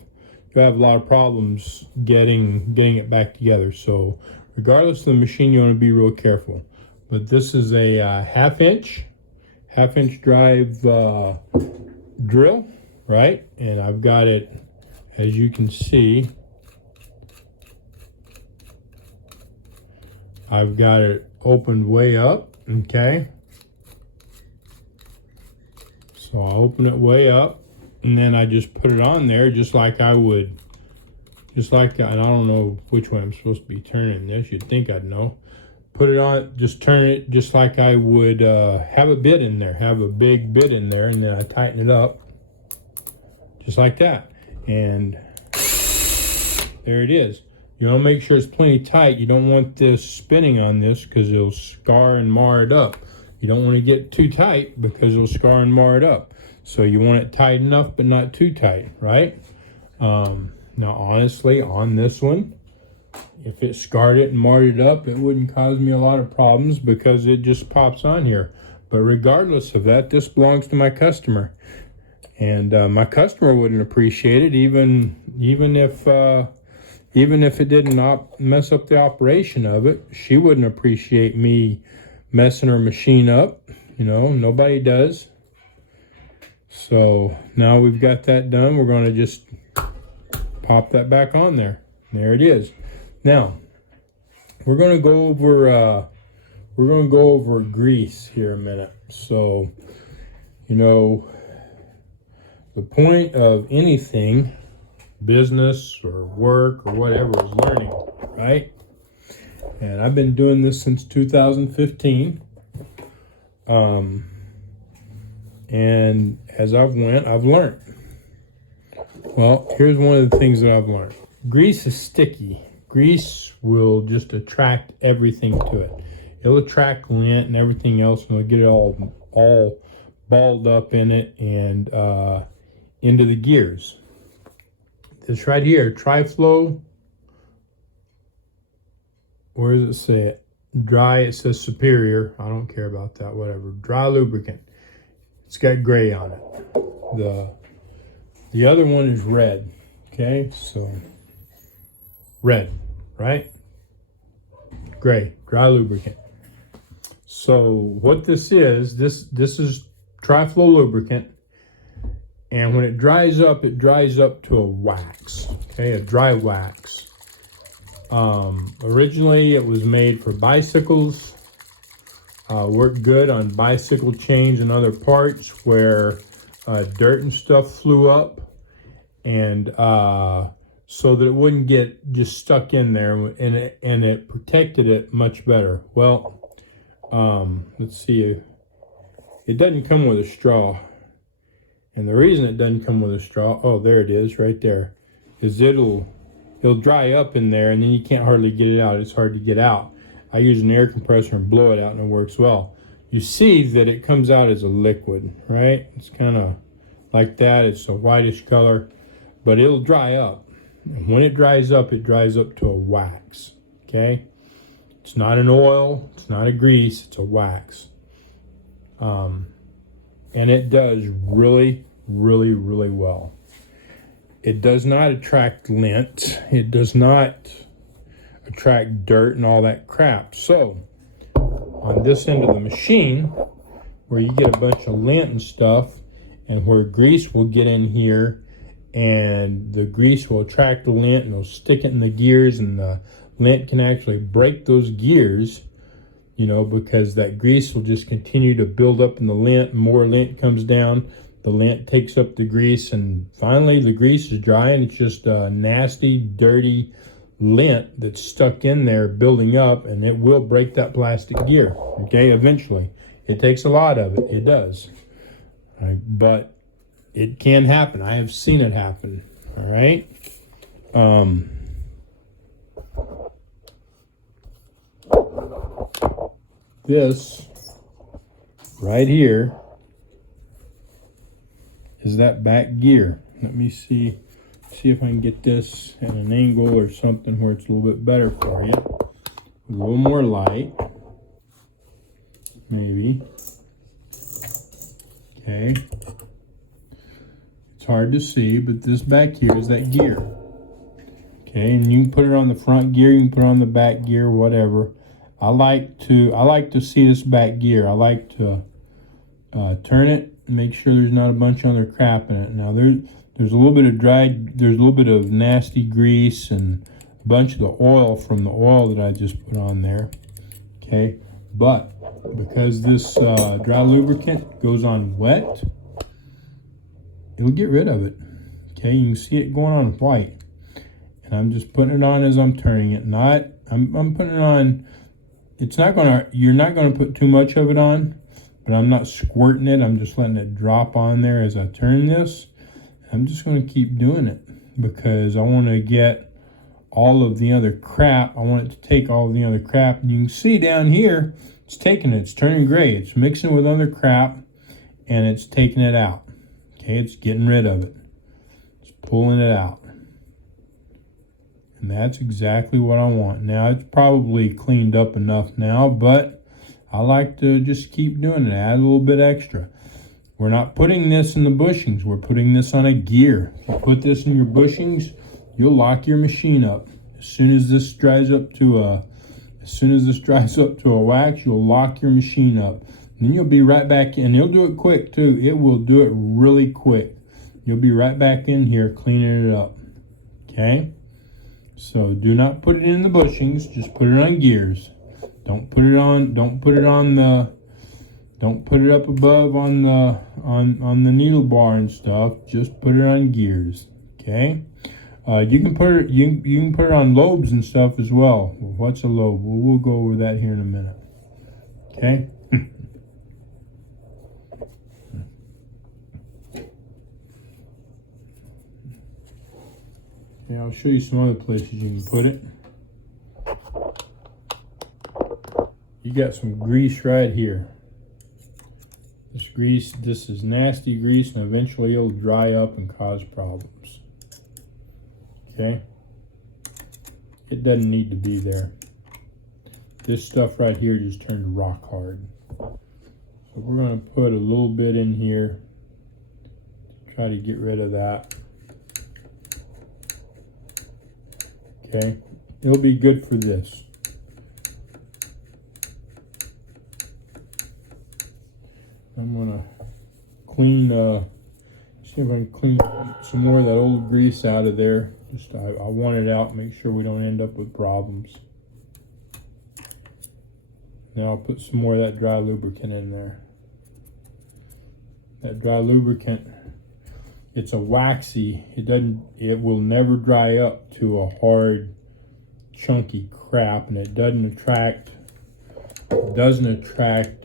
a lot of problems getting it back together. So regardless of the machine, you want to be real careful. But this is a half inch drive drill, right? And I've got it, as you can see, I've got it opened way up, okay? So I open it way up, and then I just put it on there just like I would, and I don't know which way I'm supposed to be turning this. You'd think I'd know. Put it on, just turn it just like I would have a bit in there, have a big bit in there, and then I tighten it up just like that. And there it is. You want to make sure it's plenty tight. You don't want this spinning on this because it'll scar and mar it up. You don't want to get too tight because it'll scar and mar it up. So you want it tight enough but not too tight, right? Now honestly, on this one, if it scarred it and marred it up, it wouldn't cause me a lot of problems because it just pops on here. But regardless of that, this belongs to my customer. And my customer wouldn't appreciate it even if it didn't mess up the operation of it. She wouldn't appreciate me messing her machine up. You know, nobody does. So now we've got that done. We're going to just pop that back on there. There it is. Now we're going to go over grease here a minute. So, you know, the point of anything, business or work or whatever, is learning, right? And I've been doing this since 2015. And as I've learned. Well, here's one of the things that I've learned. Grease is sticky. Grease will just attract everything to it. it'll attract lint and everything else, and it'll get it all balled up in it and into the gears. This right here, Tri-Flow, where does it say it? Dry, it says Superior. I don't care about that, whatever. Dry lubricant. It's got gray on it. The other one is red. Okay, so red, right? Gray, dry lubricant. So what this is Tri-Flow lubricant, and when it dries up to a wax. Okay, a dry wax. Originally it was made for bicycles. Worked good on bicycle chains and other parts where dirt and stuff flew up, and so that it wouldn't get just stuck in there, and it protected it much better. Well, let's see, it doesn't come with a straw, and the reason it doesn't come with a straw, oh, there it is right there, is it'll dry up in there, and then you can't hardly get it out. It's hard to get out. I use an air compressor and blow it out, and it works well. You see that it comes out as a liquid, right? It's kind of like that. It's a whitish color, but it'll dry up. And when it dries up to a wax, okay? It's not an oil, it's not a grease, it's a wax. And it does really, really, really well. It does not attract lint. It does not attract dirt and all that crap. So on this end of the machine, where you get a bunch of lint and stuff, and where grease will get in here, and the grease will attract the lint and it'll stick it in the gears, and the lint can actually break those gears, you know, because that grease will just continue to build up in the lint. More lint comes down, the lint takes up the grease, and finally the grease is dry, and it's just a nasty, dirty lint that's stuck in there building up, and it will break that plastic gear, okay, eventually. It takes a lot of it, it does. But it can happen. I have seen it happen, all right? This right here is that back gear. Let me see if I can get this at an angle or something where it's a little bit better for you. A little more light, maybe. Okay. It's hard to see, but this back here is that gear. Okay, and you can put it on the front gear, you can put it on the back gear, whatever. I like to see this back gear. I like to turn it and make sure there's not a bunch of other crap in it. Now there's a little bit of there's a little bit of nasty grease and a bunch of the oil from the oil that I just put on there. Okay, but because this dry lubricant goes on wet, it'll get rid of it. Okay, you can see it going on white, and I'm just putting it on as I'm turning it. I'm putting it on. You're not gonna put too much of it on, but I'm not squirting it. I'm just letting it drop on there as I turn this. I'm just going to keep doing it because I want to get all of the other crap. I want it to take all of the other crap. And you can see down here, it's taking it. It's turning gray. It's mixing with other crap, and it's taking it out. Okay, it's getting rid of it. It's pulling it out. And that's exactly what I want. Now, it's probably cleaned up enough now, but I like to just keep doing it. Add a little bit extra. We're not putting this in the bushings. We're putting this on a gear. If you put this in your bushings, you'll lock your machine up. As soon as this dries up to a wax, you'll lock your machine up. And then you'll be right back in. It'll do it quick too. It will do it really quick. You'll be right back in here cleaning it up. Okay? So do not put it in the bushings. Just put it on gears. Don't put it up above on the needle bar and stuff. Just put it on gears. Okay. You can put it on lobes and stuff as well. What's a lobe? We'll go over that here in a minute. Okay. Yeah, I'll show you some other places you can put it. you got some grease right here. This grease, this is nasty grease, and eventually it'll dry up and cause problems. Okay? It doesn't need to be there. This stuff right here just turned rock hard. So we're going to put a little bit in here to try to get rid of that. Okay? It'll be good for this. I'm gonna clean, see if I can clean some more of that old grease out of there. Just I want it out, make sure we don't end up with problems. Now I'll put some more of that dry lubricant in there. That dry lubricant, it's a waxy, it will never dry up to a hard, chunky crap, and it doesn't attract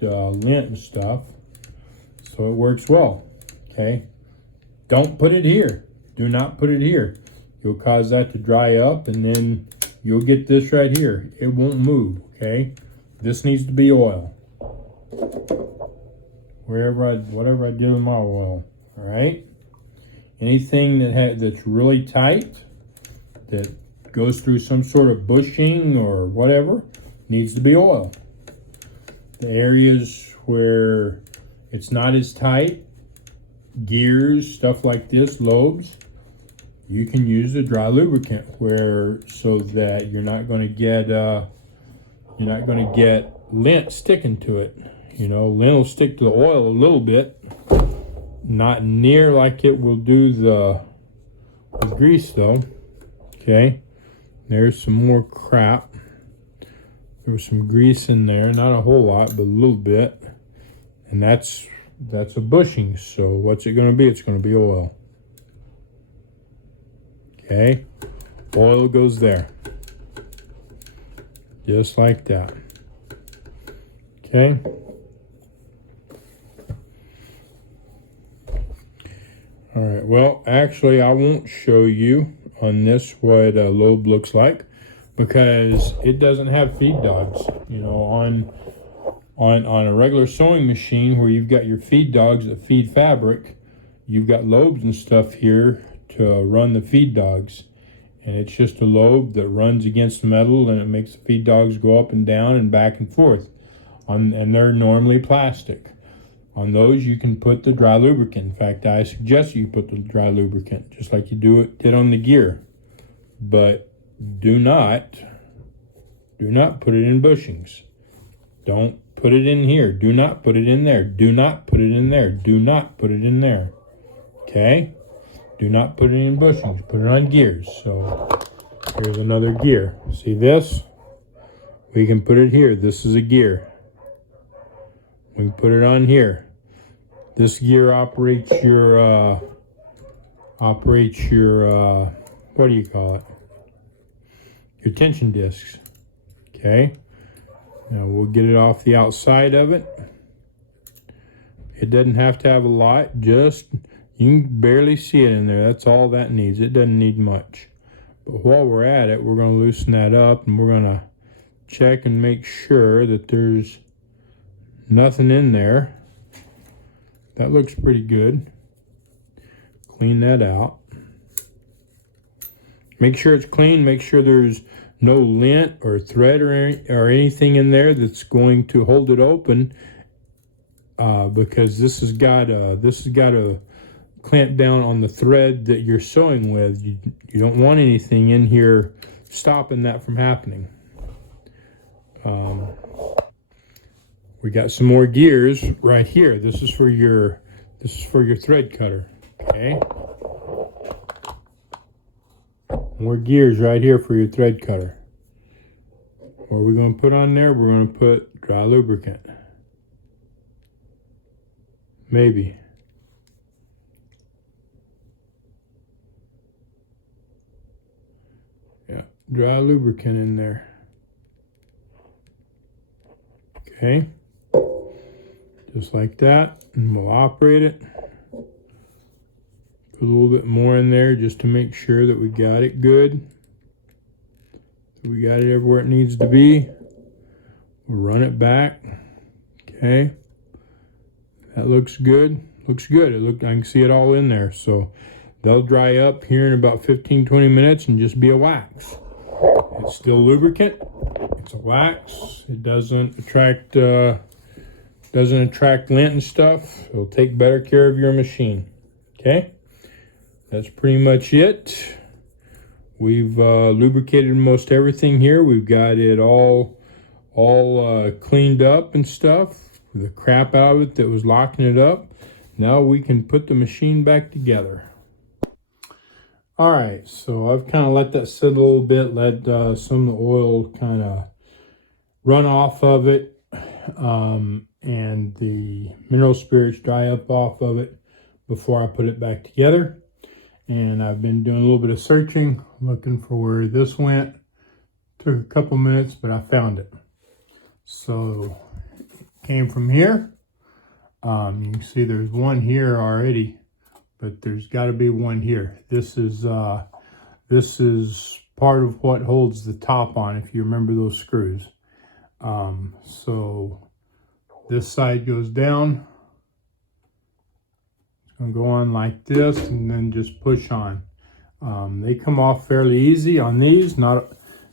lint and stuff. So it works well, okay? Don't put it here. Do not put it here. You'll cause that to dry up, and then you'll get this right here. It won't move, okay? This needs to be oil. Whatever I do with my oil, all right? Anything that's really tight, that goes through some sort of bushing or whatever, needs to be oil. The areas where it's not as tight, gears, stuff like this, lobes, you can use the dry lubricant so that you're not going to get lint sticking to it. You know, lint will stick to the oil a little bit, not near like it will do the grease though. Okay, there's some more crap. There was some grease in there, not a whole lot, but a little bit. And that's a bushing, so what's it going to be? It's going to be oil. Okay, oil goes there. Just like that. Okay. All right, well, actually, I won't show you on this what a lobe looks like because it doesn't have feed dogs. You know, on a regular sewing machine where you've got your feed dogs that feed fabric, you've got lobes and stuff here to run the feed dogs. And it's just a lobe that runs against the metal, and it makes the feed dogs go up and down and back and forth. And they're normally plastic. On those, you can put the dry lubricant. In fact, I suggest you put the dry lubricant, just like you did on the gear. But do not put it in bushings. Don't put it in here. Do not put it in there. Do not put it in there. Do not put it in there. Okay? Do not put it in bushings. Put it on gears. So here's another gear. See this? We can put it here. This is a gear. We can put it on here. This gear operates your what do you call it? Your tension discs. Okay? Now we'll get it off the outside of it. It doesn't have to have a lot, just you can barely see it in there. That's all that needs. It doesn't need much. But while we're at it, we're going to loosen that up, and we're going to check and make sure that there's nothing in there. That looks pretty good. Clean that out. Make sure it's clean. Make sure there's no lint or thread or anything in there that's going to hold it open, because this has got to clamp down on the thread that you're sewing with. You don't want anything in here stopping that from happening. We got some more gears right here. This is for your thread cutter. Okay. More gears right here for your thread cutter. What are we going to put on there? We're going to put dry lubricant. Maybe. Yeah, dry lubricant in there. Okay. Just like that. And we'll operate it. Put a little bit more in there just to make sure that we got it good. We got it everywhere it needs to be. We'll run it back. Okay. That looks good. Looks good. I can see it all in there. So they'll dry up here in about 15-20 minutes and just be a wax. It's still lubricant. It's a wax. It doesn't attract lint and stuff. It'll take better care of your machine. Okay. That's pretty much it. We've lubricated most everything here. We've got it all cleaned up and stuff. The crap out of it that was locking it up. Now we can put the machine back together. All right, so I've kind of let that sit a little bit, let some of the oil kind of run off of it, and the mineral spirits dry up off of it before I put it back together. And I've been doing a little bit of searching, looking for where this went. Took a couple minutes, but I found it. So it came from here. You can see there's one here already, but there's got to be one here. This is part of what holds the top on, if you remember those screws. So this side goes down. It's going to go on like this and then just push on. They come off fairly easy on these. Not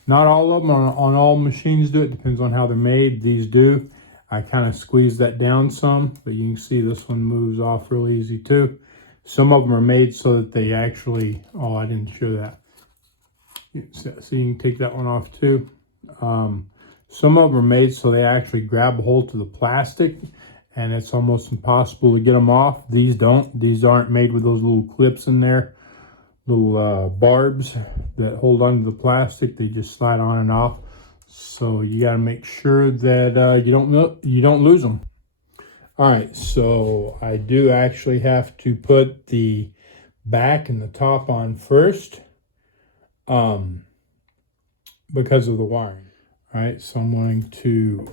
all of them on all machines do. It depends on how they're made. These do. I kind of squeeze that down some, but you can see this one moves off real easy too. Some of them are made so that they actually, oh, I didn't show that. So you can take that one off too. Some of them are made so they actually grab a hold to the plastic and it's almost impossible to get them off. These don't. These aren't made with those little clips in there, little barbs that hold onto the plastic. They just slide on and off. So you got to make sure that you don't lose them. All right, so I do actually have to put the back and the top on first because of the wiring. All right, so I'm going to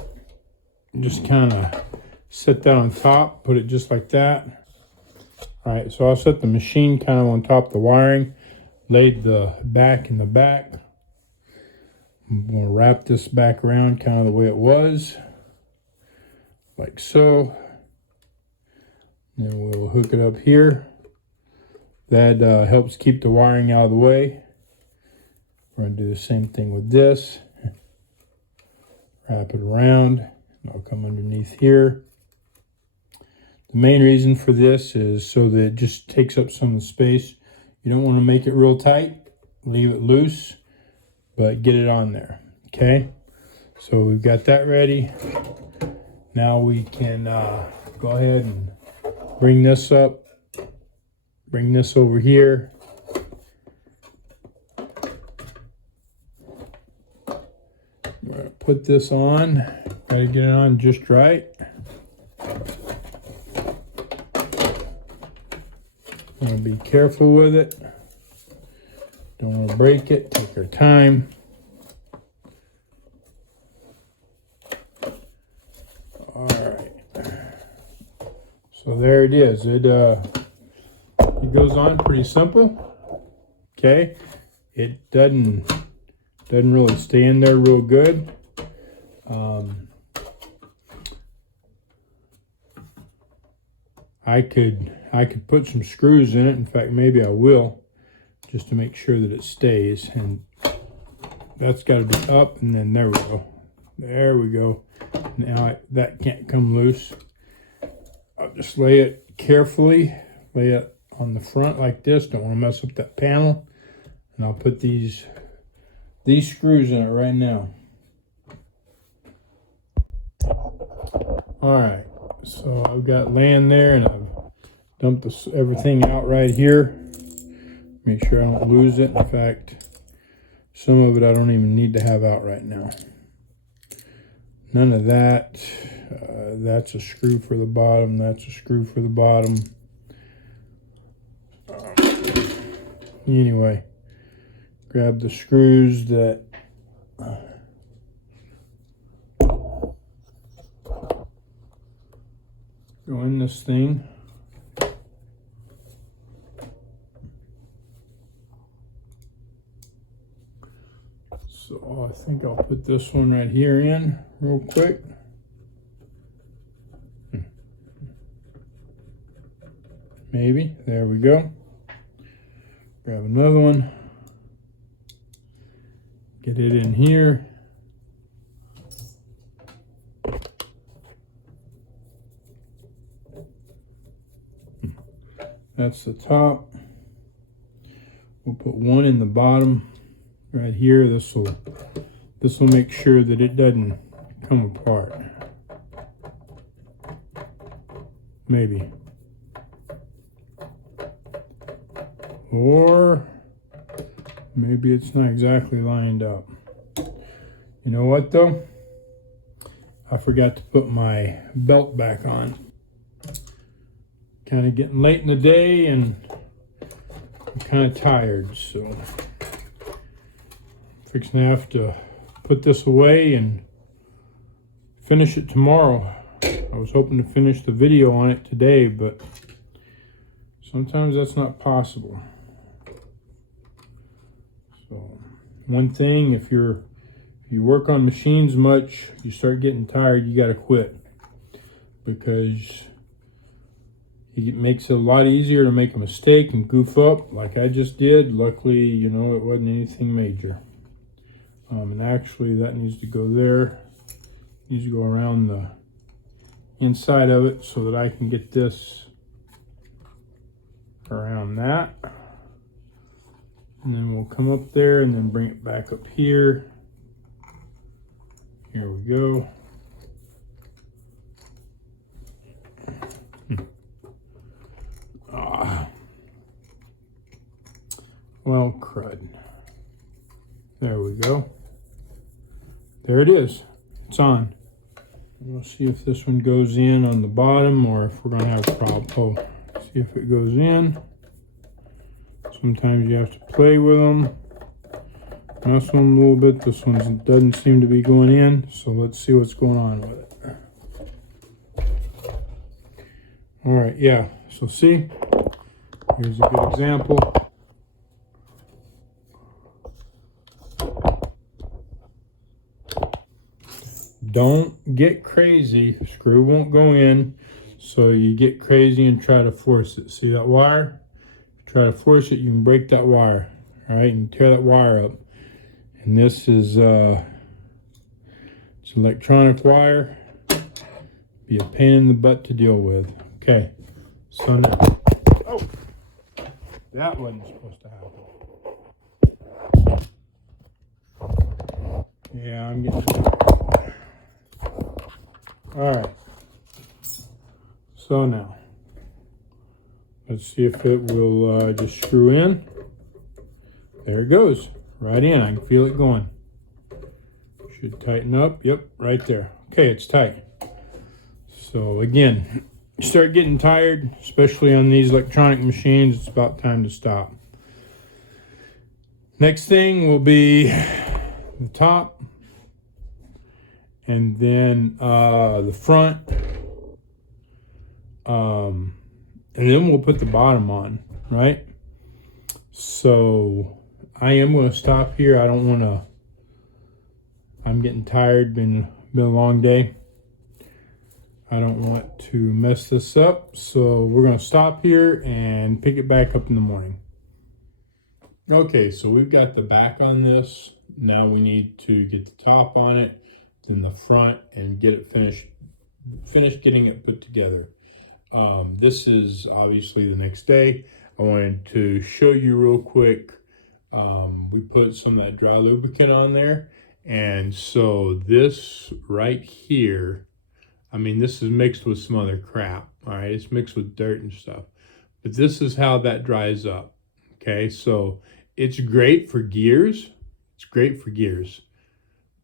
just kind of set that on top, put it just like that. All right, so I'll set the machine kind of on top of the wiring, laid the back in the back. I'm going to wrap this back around kind of the way it was, like so. Then we'll hook it up here. That helps keep the wiring out of the way. We're going to do the same thing with this. Wrap it around, and I'll come underneath here. The main reason for this is so that it just takes up some of the space. You don't want to make it real tight. Leave it loose, but get it on there. Okay, so we've got that ready. Now we can go ahead and bring this up, bring this over here. We're going to put this on. Got to get it on just right. Want to be careful with it. Don't want to break it. Take our time. All right. So there it is. It goes on pretty simple. Okay. It doesn't really stay in there real good. I could put some screws in it. In fact, maybe I will, just to make sure that it stays. And that's got to be up, and then there we go. There we go. Now that can't come loose. I'll just lay it carefully, lay it on the front like this. Don't want to mess up that panel. And I'll put these screws in it right now. All right, so I've got laying there, and I've dumped everything out right here. Make sure I don't lose it. In fact, some of it I don't even need to have out right now. None of that. That's a screw for the bottom. That's a screw for the bottom. Anyway, grab the screws that go in this thing. So I think I'll put this one right here in real quick. Maybe. There we go. Grab another one. Get it in here. That's the top. We'll put one in the bottom right here. This will make sure that it doesn't come apart. Maybe. Or maybe it's not exactly lined up. You know what though? I forgot to put my belt back on. Kind of getting late in the day and I'm kind of tired, so I'm fixing to have to put this away and finish it tomorrow. I was hoping to finish the video on it today, but sometimes that's not possible. So one thing, if you work on machines much, you start getting tired, you got to quit, because it makes it a lot easier to make a mistake and goof up like I just did. Luckily, you know, it wasn't anything major. And actually that needs to go there. It needs to go around the inside of it so that I can get this around that. And then we'll come up there and then bring it back up here. Here we go. Well, crud. There we go. There it is. It's on. We'll see if this one goes in on the bottom or if we're going to have a problem. Oh, see if it goes in. Sometimes you have to play with them. Mess with them a little bit. This one doesn't seem to be going in, so let's see what's going on with it. All right, yeah. So see, here's a good example. Don't get crazy. Screw won't go in, so you get crazy and try to force it. See that wire? If you try to force it, you can break that wire. All right, you can tear that wire up. And this is it's electronic wire. Be a pain in the butt to deal with. Okay, so now, oh, that wasn't supposed to happen. Yeah, I'm getting tired. All right, so now let's see if it will just screw in. There it goes, right in. I can feel it going. Should tighten up. Yep, right there. Okay, it's tight. So again, you start getting tired, especially on these electronic machines, it's about time to stop. Next thing will be the top. And then the front, and then we'll put the bottom on, right? So I am going to stop here. I don't want to, I'm getting tired, been a long day. I don't want to mess this up, so we're going to stop here and pick it back up in the morning. Okay, so we've got the back on this. Now we need to get the top on it, in the front, and get it finished getting it put together. This is obviously the next day. I wanted to show you real quick. We put some of that dry lubricant on there, and so this right here, I mean, this is mixed with some other crap. All right, it's mixed with dirt and stuff, but this is how that dries up. Okay, so it's great for gears. It's great for gears.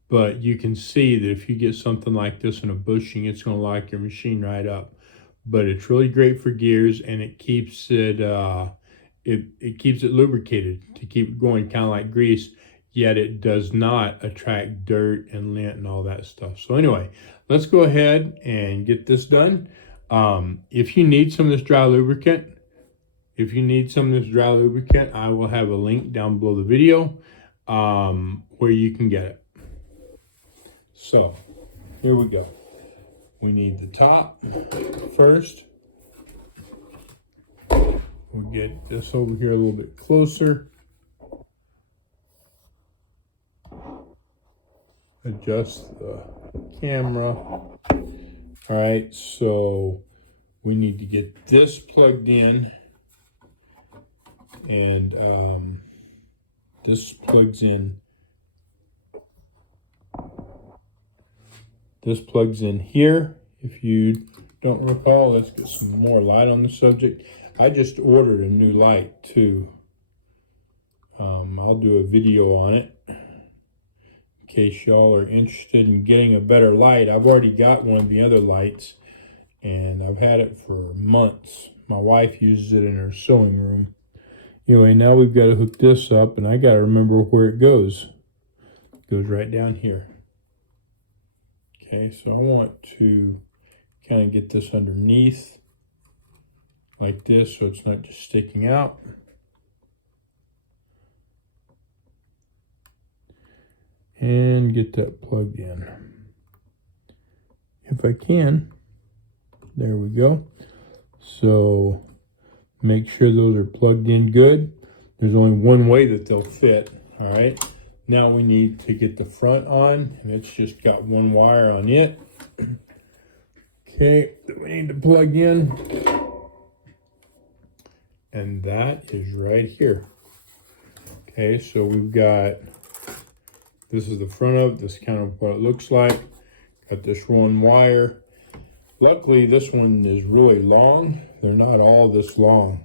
But you can see that if you get something like this in a bushing, it's going to lock your machine right up. But it's really great for gears, and it keeps it it keeps it lubricated to keep it going, kind of like grease. Yet it does not attract dirt and lint and all that stuff. So anyway, let's go ahead and get this done. If you need some of this dry lubricant, I will have a link down below the video where you can get it. So here we go. We need the top first. We'll get this over here a little bit closer. Adjust the camera. All right, so we need to get this plugged in, and this plugs in. This plugs in here. If you don't recall, let's get some more light on the subject. I just ordered a new light too. I'll do a video on it in case y'all are interested in getting a better light. I've already got one of the other lights and I've had it for months. My wife uses it in her sewing room. Anyway, now we've got to hook this up, and I got to remember where it goes. It goes right down here. Okay, so I want to kind of get this underneath like this so it's not just sticking out. And get that plugged in. If I can. There we go. So make sure those are plugged in good. There's only one way that they'll fit. All right. Now we need to get the front on, and it's just got one wire on it. Okay, that we need to plug in. And that is right here. Okay, so we've got, this is the front of it. This is kind of what it looks like. Got this one wire. Luckily, this one is really long. They're not all this long.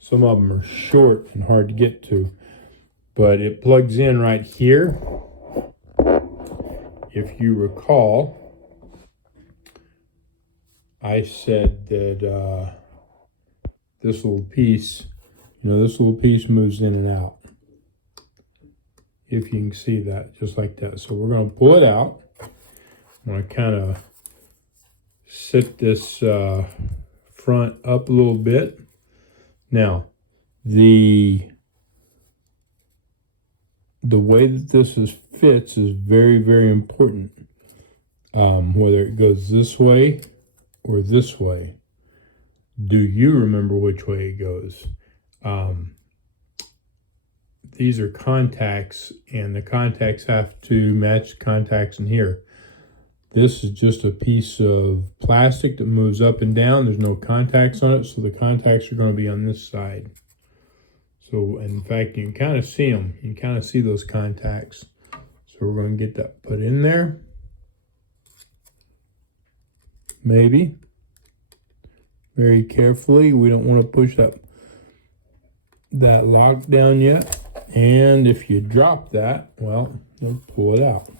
Some of them are short and hard to get to. But it plugs in right here. If you recall, I said that this little piece, this little piece moves in and out. If you can see that, just like that. So we're going to pull it out. I'm going to kind of sit this front up a little bit. Now, the way that this fits is very, very important. Whether it goes this way or this way. Do you remember which way it goes? These are contacts, and the contacts have to match the contacts in here. This is just a piece of plastic that moves up and down. There's no contacts on it, so the contacts are going to be on this side. So, in fact, you can kind of see them. You can kind of see those contacts. So we're going to get that put in there. Maybe. Very carefully. We don't want to push that lock down yet. And if you drop that, well, we'll pull it out.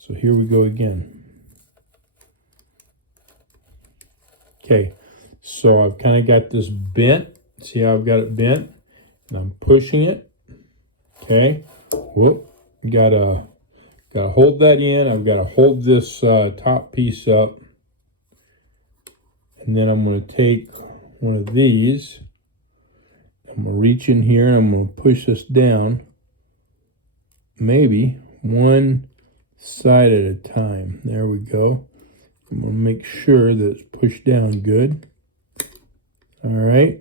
So here we go again. Okay, so I've kind of got this bent. See how I've got it bent? And I'm pushing it. Okay. Whoop. Gotta hold that in. I've got to hold this top piece up. And then I'm going to take one of these. I'm going to reach in here and I'm going to push this down. Maybe one side at a time. There we go. I'm going to make sure that it's pushed down good. All right.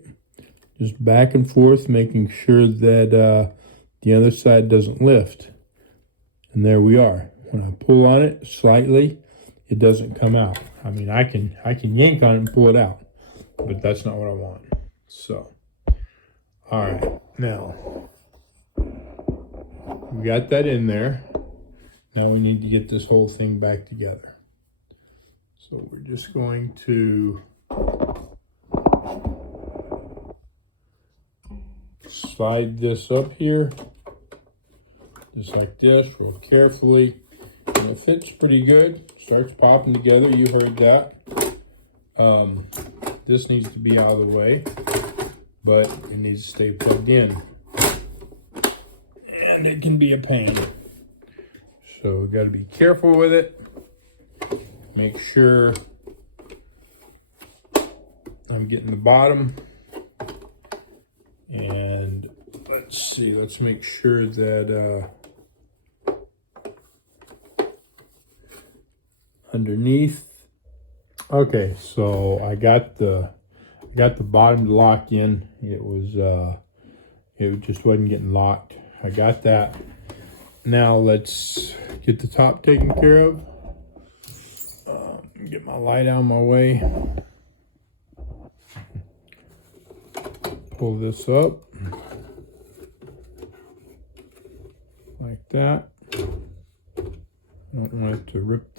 Just back and forth, making sure that the other side doesn't lift. And there we are. When I pull on it slightly, it doesn't come out. I mean, I can yank on it and pull it out, but that's not what I want. So, all right. Now, we got that in there. Now we need to get this whole thing back together. So we're just going to slide this up here, just like this, real carefully. And it fits pretty good. Starts popping together. You heard that. This needs to be out of the way, but it needs to stay plugged in. And it can be a pain. So we got to be careful with it. Make sure I'm getting the bottom. And let's see, let's make sure that underneath. Okay, so I got the bottom to lock in. It just wasn't getting locked. I got that. Now let's get the top taken care of. Get my light out of my way. Pull this up like that. Don't want it to rip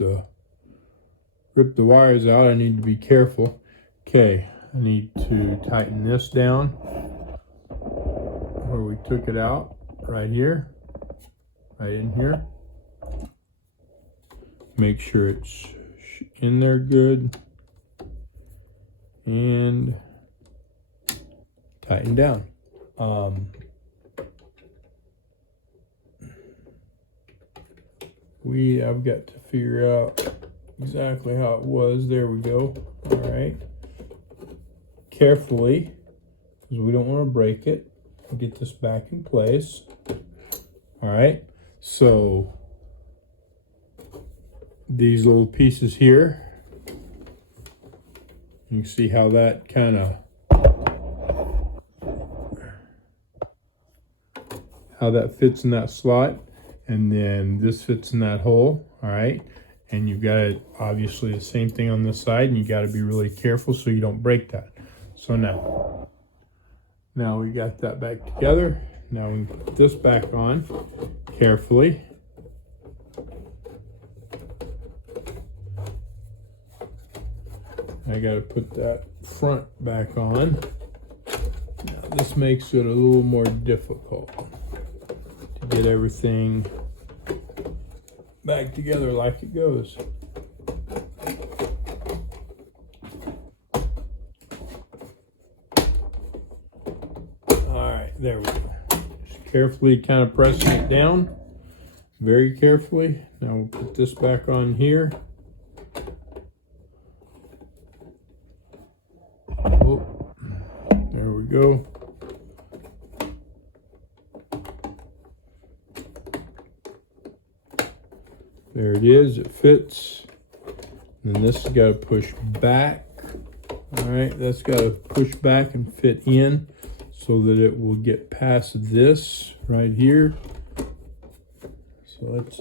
the wires out. I need to be careful. Okay, I need to tighten this down where we took it out, right here, right in here. Make sure it's in there good and tighten down. I've got to figure out exactly how it was. There we go. All right. Carefully, because we don't want to break it. Get this back in place. All right. So these little pieces here, you can see how that kind of fits in that slot, and then this fits in that hole. All right, and you've got it obviously the same thing on this side, and you got to be really careful so you don't break that. So now we got that back together. Now we can put this back on carefully. I got to put that front back on. Now this makes it a little more difficult to get everything back together like it goes. Alright, there we go. Just carefully kind of pressing it down. Very carefully. Now we'll put this back on here. Oh, there we go. There it is, it fits. And then this has got to push back. All right, that's got to push back and fit in so that it will get past this right here. So that's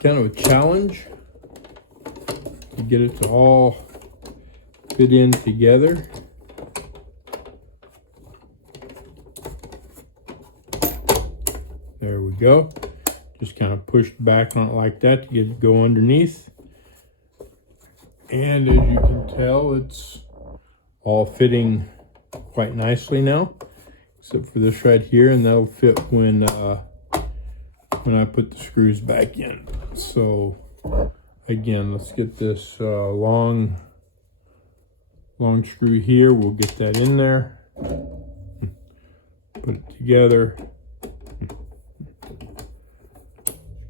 kind of a challenge to get it to all fit in together. There we go. Just kind of pushed back on it like that to get it to go underneath. And as you can tell, it's all fitting quite nicely now, except for this right here, and that'll fit when I put the screws back in. So again, let's get this long screw here. We'll get that in there, put it together.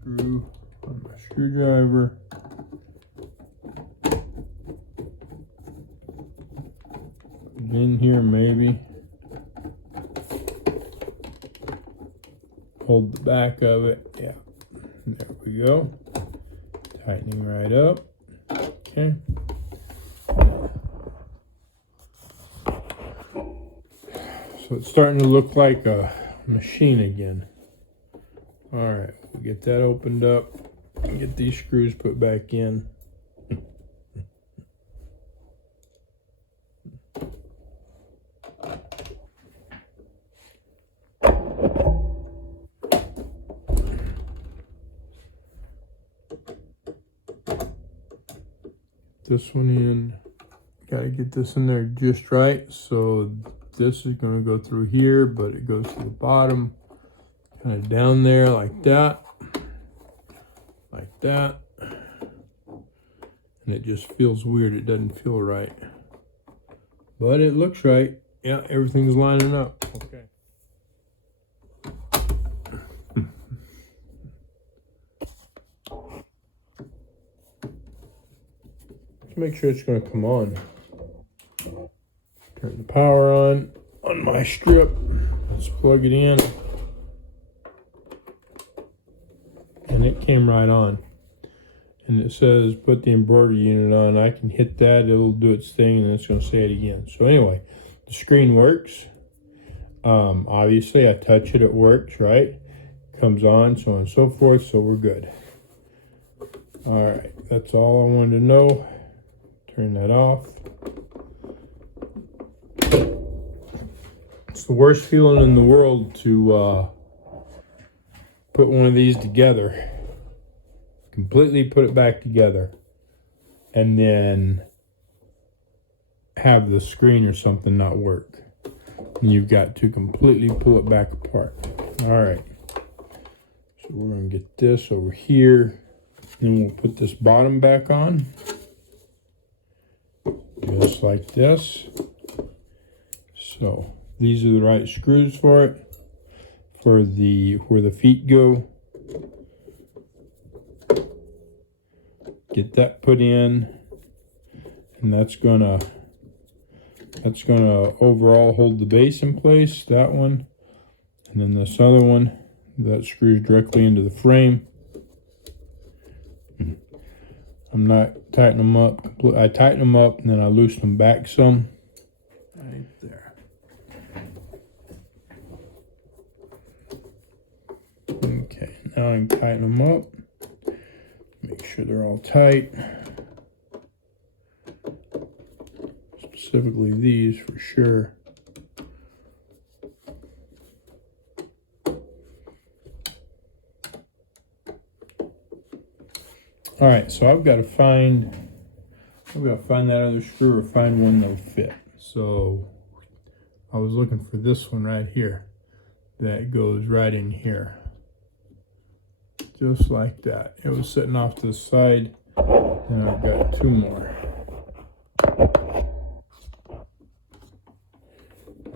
Screw on my screwdriver. In here maybe. Hold the back of it. Yeah. There we go. Tightening right up. Okay. So it's starting to look like a machine again. All right, we'll get that opened up and get these screws put back in. This one in. Got to get this in there just right. So this is going to go through here, but it goes to the bottom. Kind of down there like that. Like that. And it just feels weird. It doesn't feel right. But it looks right. Yeah, everything's lining up. Okay. Make sure it's going to come on. Turn the power on my strip. Let's plug it in. And it came right on. and it says put the embroidery unit on. I can hit that, it'll do its thing, and it's going to say it again. So anyway, the screen works. Obviously I touch it, it works, right? Comes on, so on and so forth, so we're good. All right, that's all I wanted to know. Turn that off. It's the worst feeling in the world to put one of these together, completely put it back together, and then have the screen or something not work. And you've got to completely pull it back apart. All right, so we're going to get this over here. Then we'll put this bottom back on, just like this. So these are the right screws for it, for the where the feet go. Get that put in, and that's gonna overall hold the base in place, that one. And then this other one, that screws directly into the frame. I'm not tightening them up. I tighten them up and then I loosen them back some. Right there. Okay, now I can tighten them up. Make sure they're all tight. Specifically these for sure. All right, so I've got to find that other screw or find one that'll fit. So I was looking for this one right here that goes right in here. Just like that. It was sitting off to the side, and I've got two more.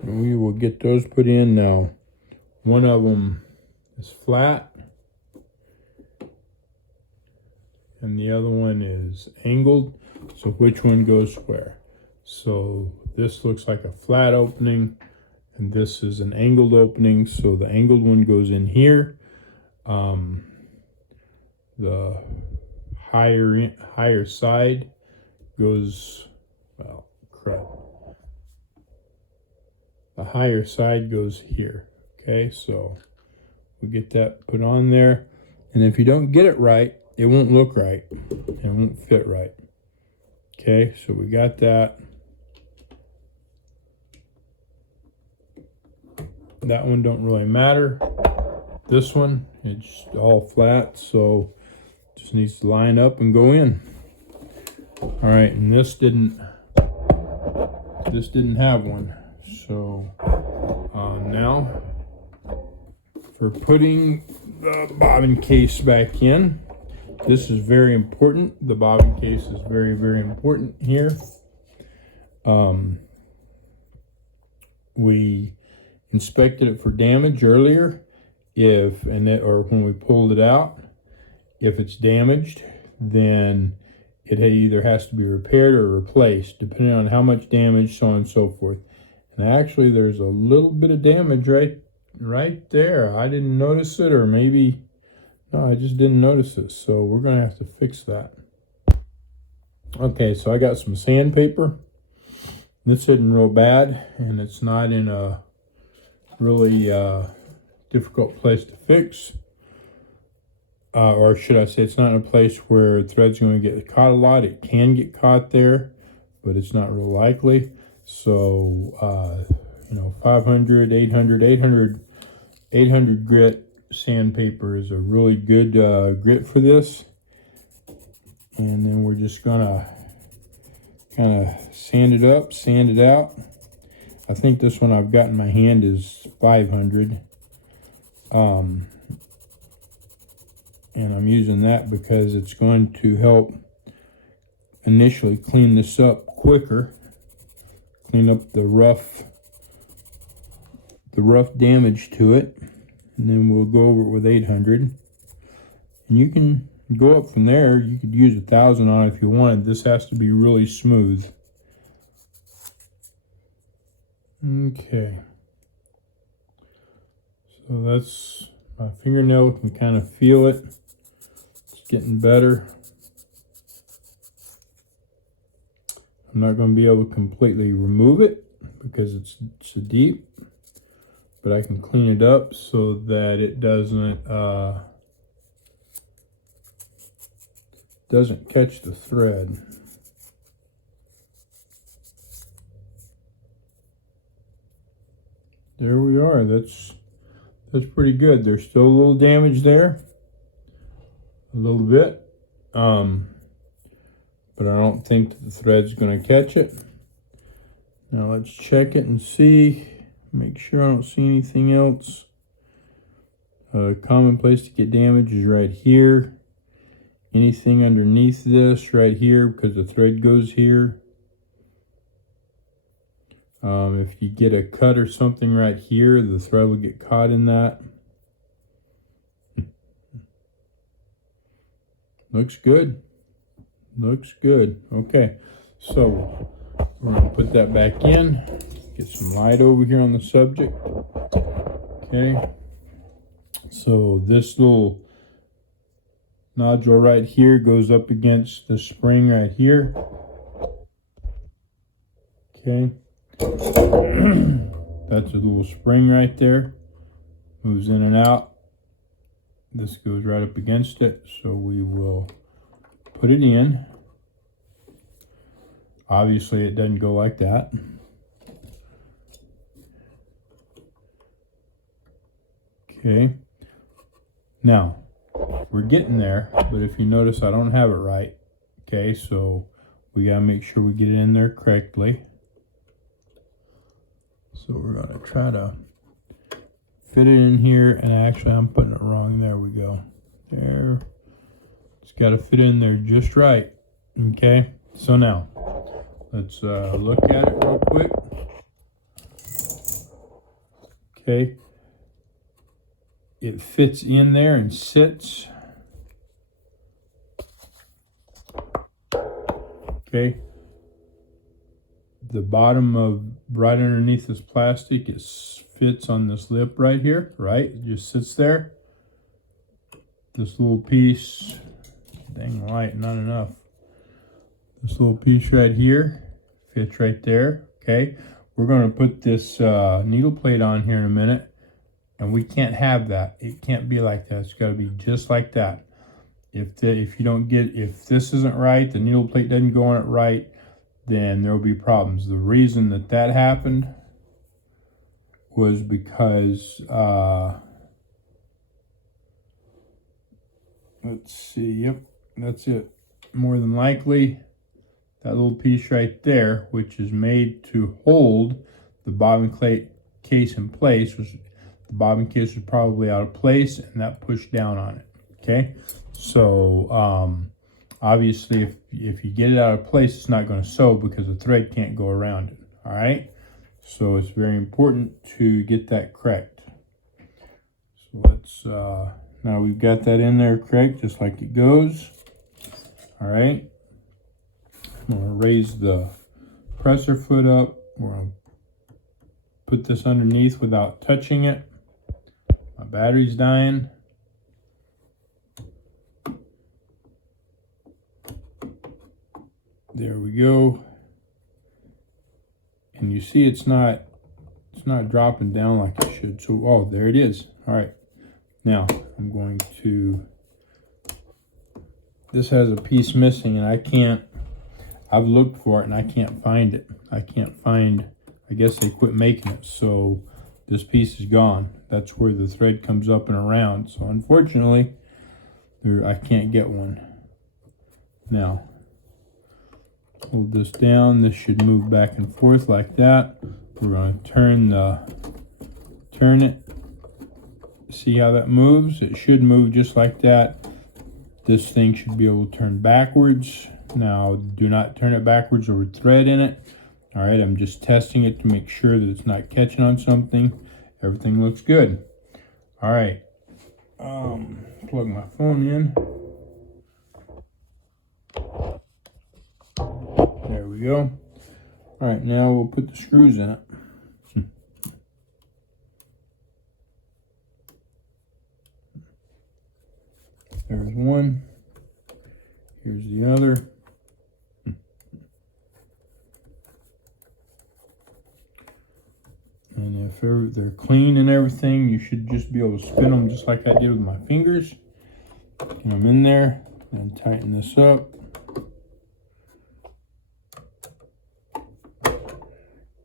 And we will get those put in now. One of them is flat, and the other one is angled. So which one goes where? So this looks like a flat opening, and this is an angled opening. So the angled one goes in here. The higher side goes, well, crap. The higher side goes here. Okay, so we get that put on there. And if you don't get it right, it won't look right. It won't fit right. Okay, so we got that. That one don't really matter. This one, it's all flat, so just needs to line up and go in. All right, and this didn't have one. So now for putting the bobbin case back in, this is very important. The bobbin case is very, very important here. We inspected it for damage earlier. Or when we pulled it out, if it's damaged, then it either has to be repaired or replaced, depending on how much damage, so on and so forth. And actually, there's a little bit of damage right there. I didn't notice it, or maybe, no, I just didn't notice it. So we're going to have to fix that. Okay, so I got some sandpaper. This isn't real bad, and it's not in a really difficult place to fix. Or should I say, it's not in a place where thread's going to get caught a lot. It can get caught there, but it's not real likely. So, 500, 800 grit sandpaper is a really good grit for this. And then we're just gonna kind of sand it up, sand it out. I think this one I've got in my hand is 500. And I'm using that because it's going to help initially clean this up quicker, clean up the rough damage to it, and then we'll go over it with 800. And you can go up from there. You could use 1,000 on it if you wanted. This has to be really smooth. Okay. So that's, my fingernail can kind of feel it. It's getting better. I'm not going to be able to completely remove it because it's so deep, but I can clean it up so that it doesn't catch the thread. There we are. That's pretty good. There's still a little damage there, a little bit, but I don't think that the thread's going to catch it. Now let's check it and see, make sure I don't see anything else. Common place to get damage is right here. Anything underneath this right here, because the thread goes here. If you get a cut or something right here, the thread will get caught in that. Looks good. Looks good. Okay, so we're going to put that back in. Get some light over here on the subject. Okay, so this little nodule right here goes up against the spring right here. Okay, that's a little spring right there. Moves in and out. This goes right up against it, so we will put it in. Obviously it doesn't go like that. Okay, now we're getting there, but if you notice I don't have it right. Okay, so we gotta make sure we get it in there correctly. So we're gonna try to fit it in here, and actually I'm putting it wrong. There we go. There. It's got to fit in there just right. Okay, so now let's look at it real quick. Okay, it fits in there and sits. Okay, the bottom of right underneath this plastic, it fits on this lip right here, right? It just sits there. This little piece, dang light, not enough. This little piece right here fits right there. Okay, we're going to put this needle plate on here in a minute, and we can't have that. It can't be like that. It's got to be just like that. If this isn't right, the needle plate doesn't go on it right, then there will be problems. The reason that happened was because let's see, yep, that's it. More than likely, that little piece right there, which is made to hold the bobbin case in place, the bobbin case was probably out of place, and that pushed down on it. Okay, so obviously if you get it out of place, it's not going to sew because the thread can't go around it. All right, so it's very important to get that correct. So let's now we've got that in there correct, just like it goes. All right, I'm going to raise the presser foot up. We're going to put this underneath without touching it. My battery's dying. There we go. And you see it's not dropping down like it should. So, oh, there it is. All right. Now, I'm going to, this has a piece missing, and I've looked for it and I can't find it. I guess they quit making it. So this piece is gone. That's where the thread comes up and around. So unfortunately, I can't get one. Now, hold this down. This should move back and forth like that. We're going to turn it. See how that moves? It should move just like that. This thing should be able to turn backwards. Now, do not turn it backwards or thread in it. All right, I'm just testing it to make sure that it's not catching on something. Everything looks good. All right, plug my phone in. There we go. All right, now we'll put the screws in it. There's one. Here's the other. if they're clean and everything, you should just be able to spin them just like I did with my fingers. Get them in there and tighten this up.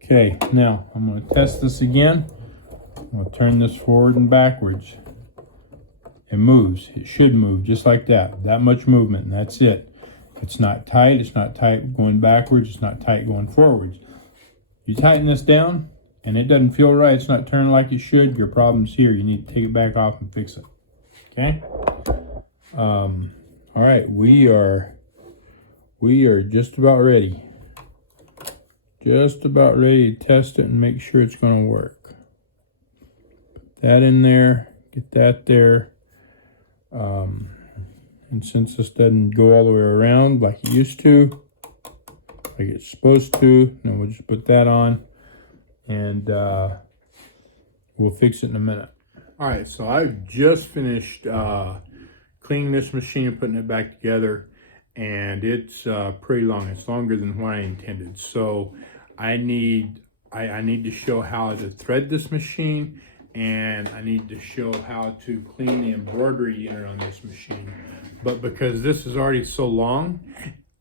Okay, now I'm going to test this again. I'm going to turn this forward and backwards. It moves. It should move just like that. That much movement, and that's it. It's not tight. It's not tight going backwards. It's not tight going forwards. You tighten this down, and it doesn't feel right. It's not turning like it should. Your problem's here. You need to take it back off and fix it. Okay. All right. We are just about ready. Just about ready to test it and make sure it's going to work. Put that in there. Get that there. And since this doesn't go all the way around like it used to, like it's supposed to, then we'll just put that on, and we'll fix it in a minute. All right, so I've just finished cleaning this machine and putting it back together, and it's pretty long. It's longer than what I intended. So I need to show how to thread this machine, and I need to show how to clean the embroidery unit on this machine. But because this is already so long,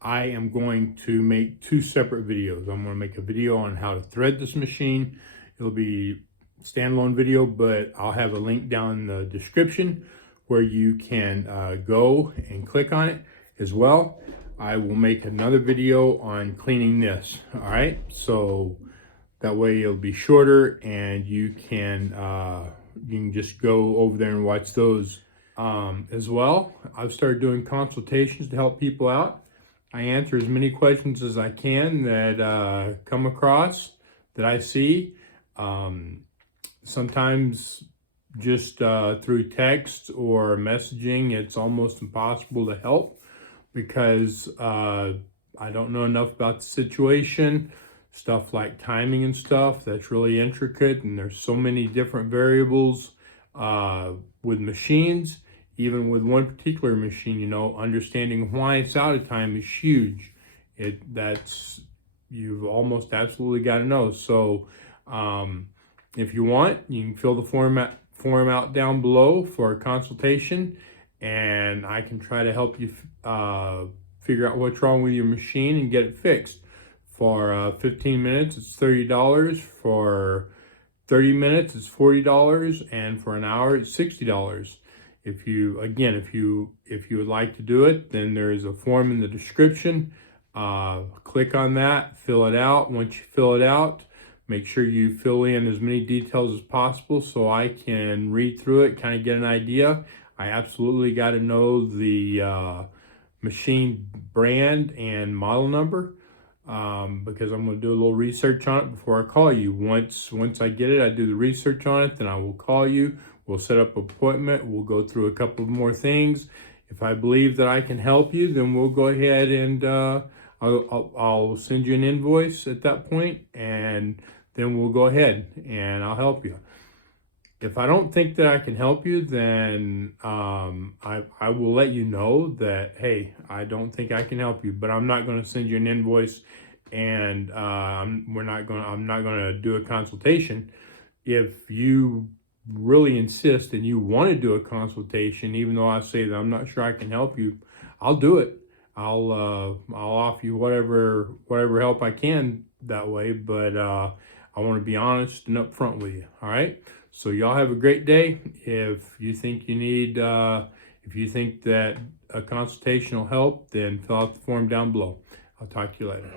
I am going to make two separate videos. I'm going to make a video on how to thread this machine. It'll be a standalone video, but I'll have a link down in the description where you can go and click on it as well. I will make another video on cleaning this. All right, so that way it'll be shorter, and you can just go over there and watch those as well. I've started doing consultations to help people out. I answer as many questions as I can that come across that I see. Sometimes just through text or messaging, it's almost impossible to help because I don't know enough about the situation. Stuff like timing and stuff, that's really intricate, and there's so many different variables with machines. Even with one particular machine, you know, understanding why it's out of time is huge. You've almost absolutely got to know. So if you want, you can fill the form out down below for a consultation, and I can try to help you figure out what's wrong with your machine and get it fixed. For 15 minutes, it's $30. For 30 minutes, it's $40, and for an hour, it's $60. If you would like to do it, then there is a form in the description. Click on that, fill it out. Once you fill it out, make sure you fill in as many details as possible so I can read through it, kind of get an idea. I absolutely got to know the machine brand and model number. Because I'm going to do a little research on it before I call you. Once I get it, I do the research on it, then I will call you. We'll set up an appointment. We'll go through a couple of more things. If I believe that I can help you, then we'll go ahead and I'll send you an invoice at that point, and then we'll go ahead and I'll help you. If I don't think that I can help you, then I will let you know that, hey, I don't think I can help you, but I'm not going to send you an invoice, and I'm not going to do a consultation. If you really insist and you want to do a consultation, even though I say that I'm not sure I can help you, I'll do it. I'll offer you whatever help I can that way, but I want to be honest and upfront with you. All right. So y'all have a great day. If you think that a consultation will help, then fill out the form down below. I'll talk to you later.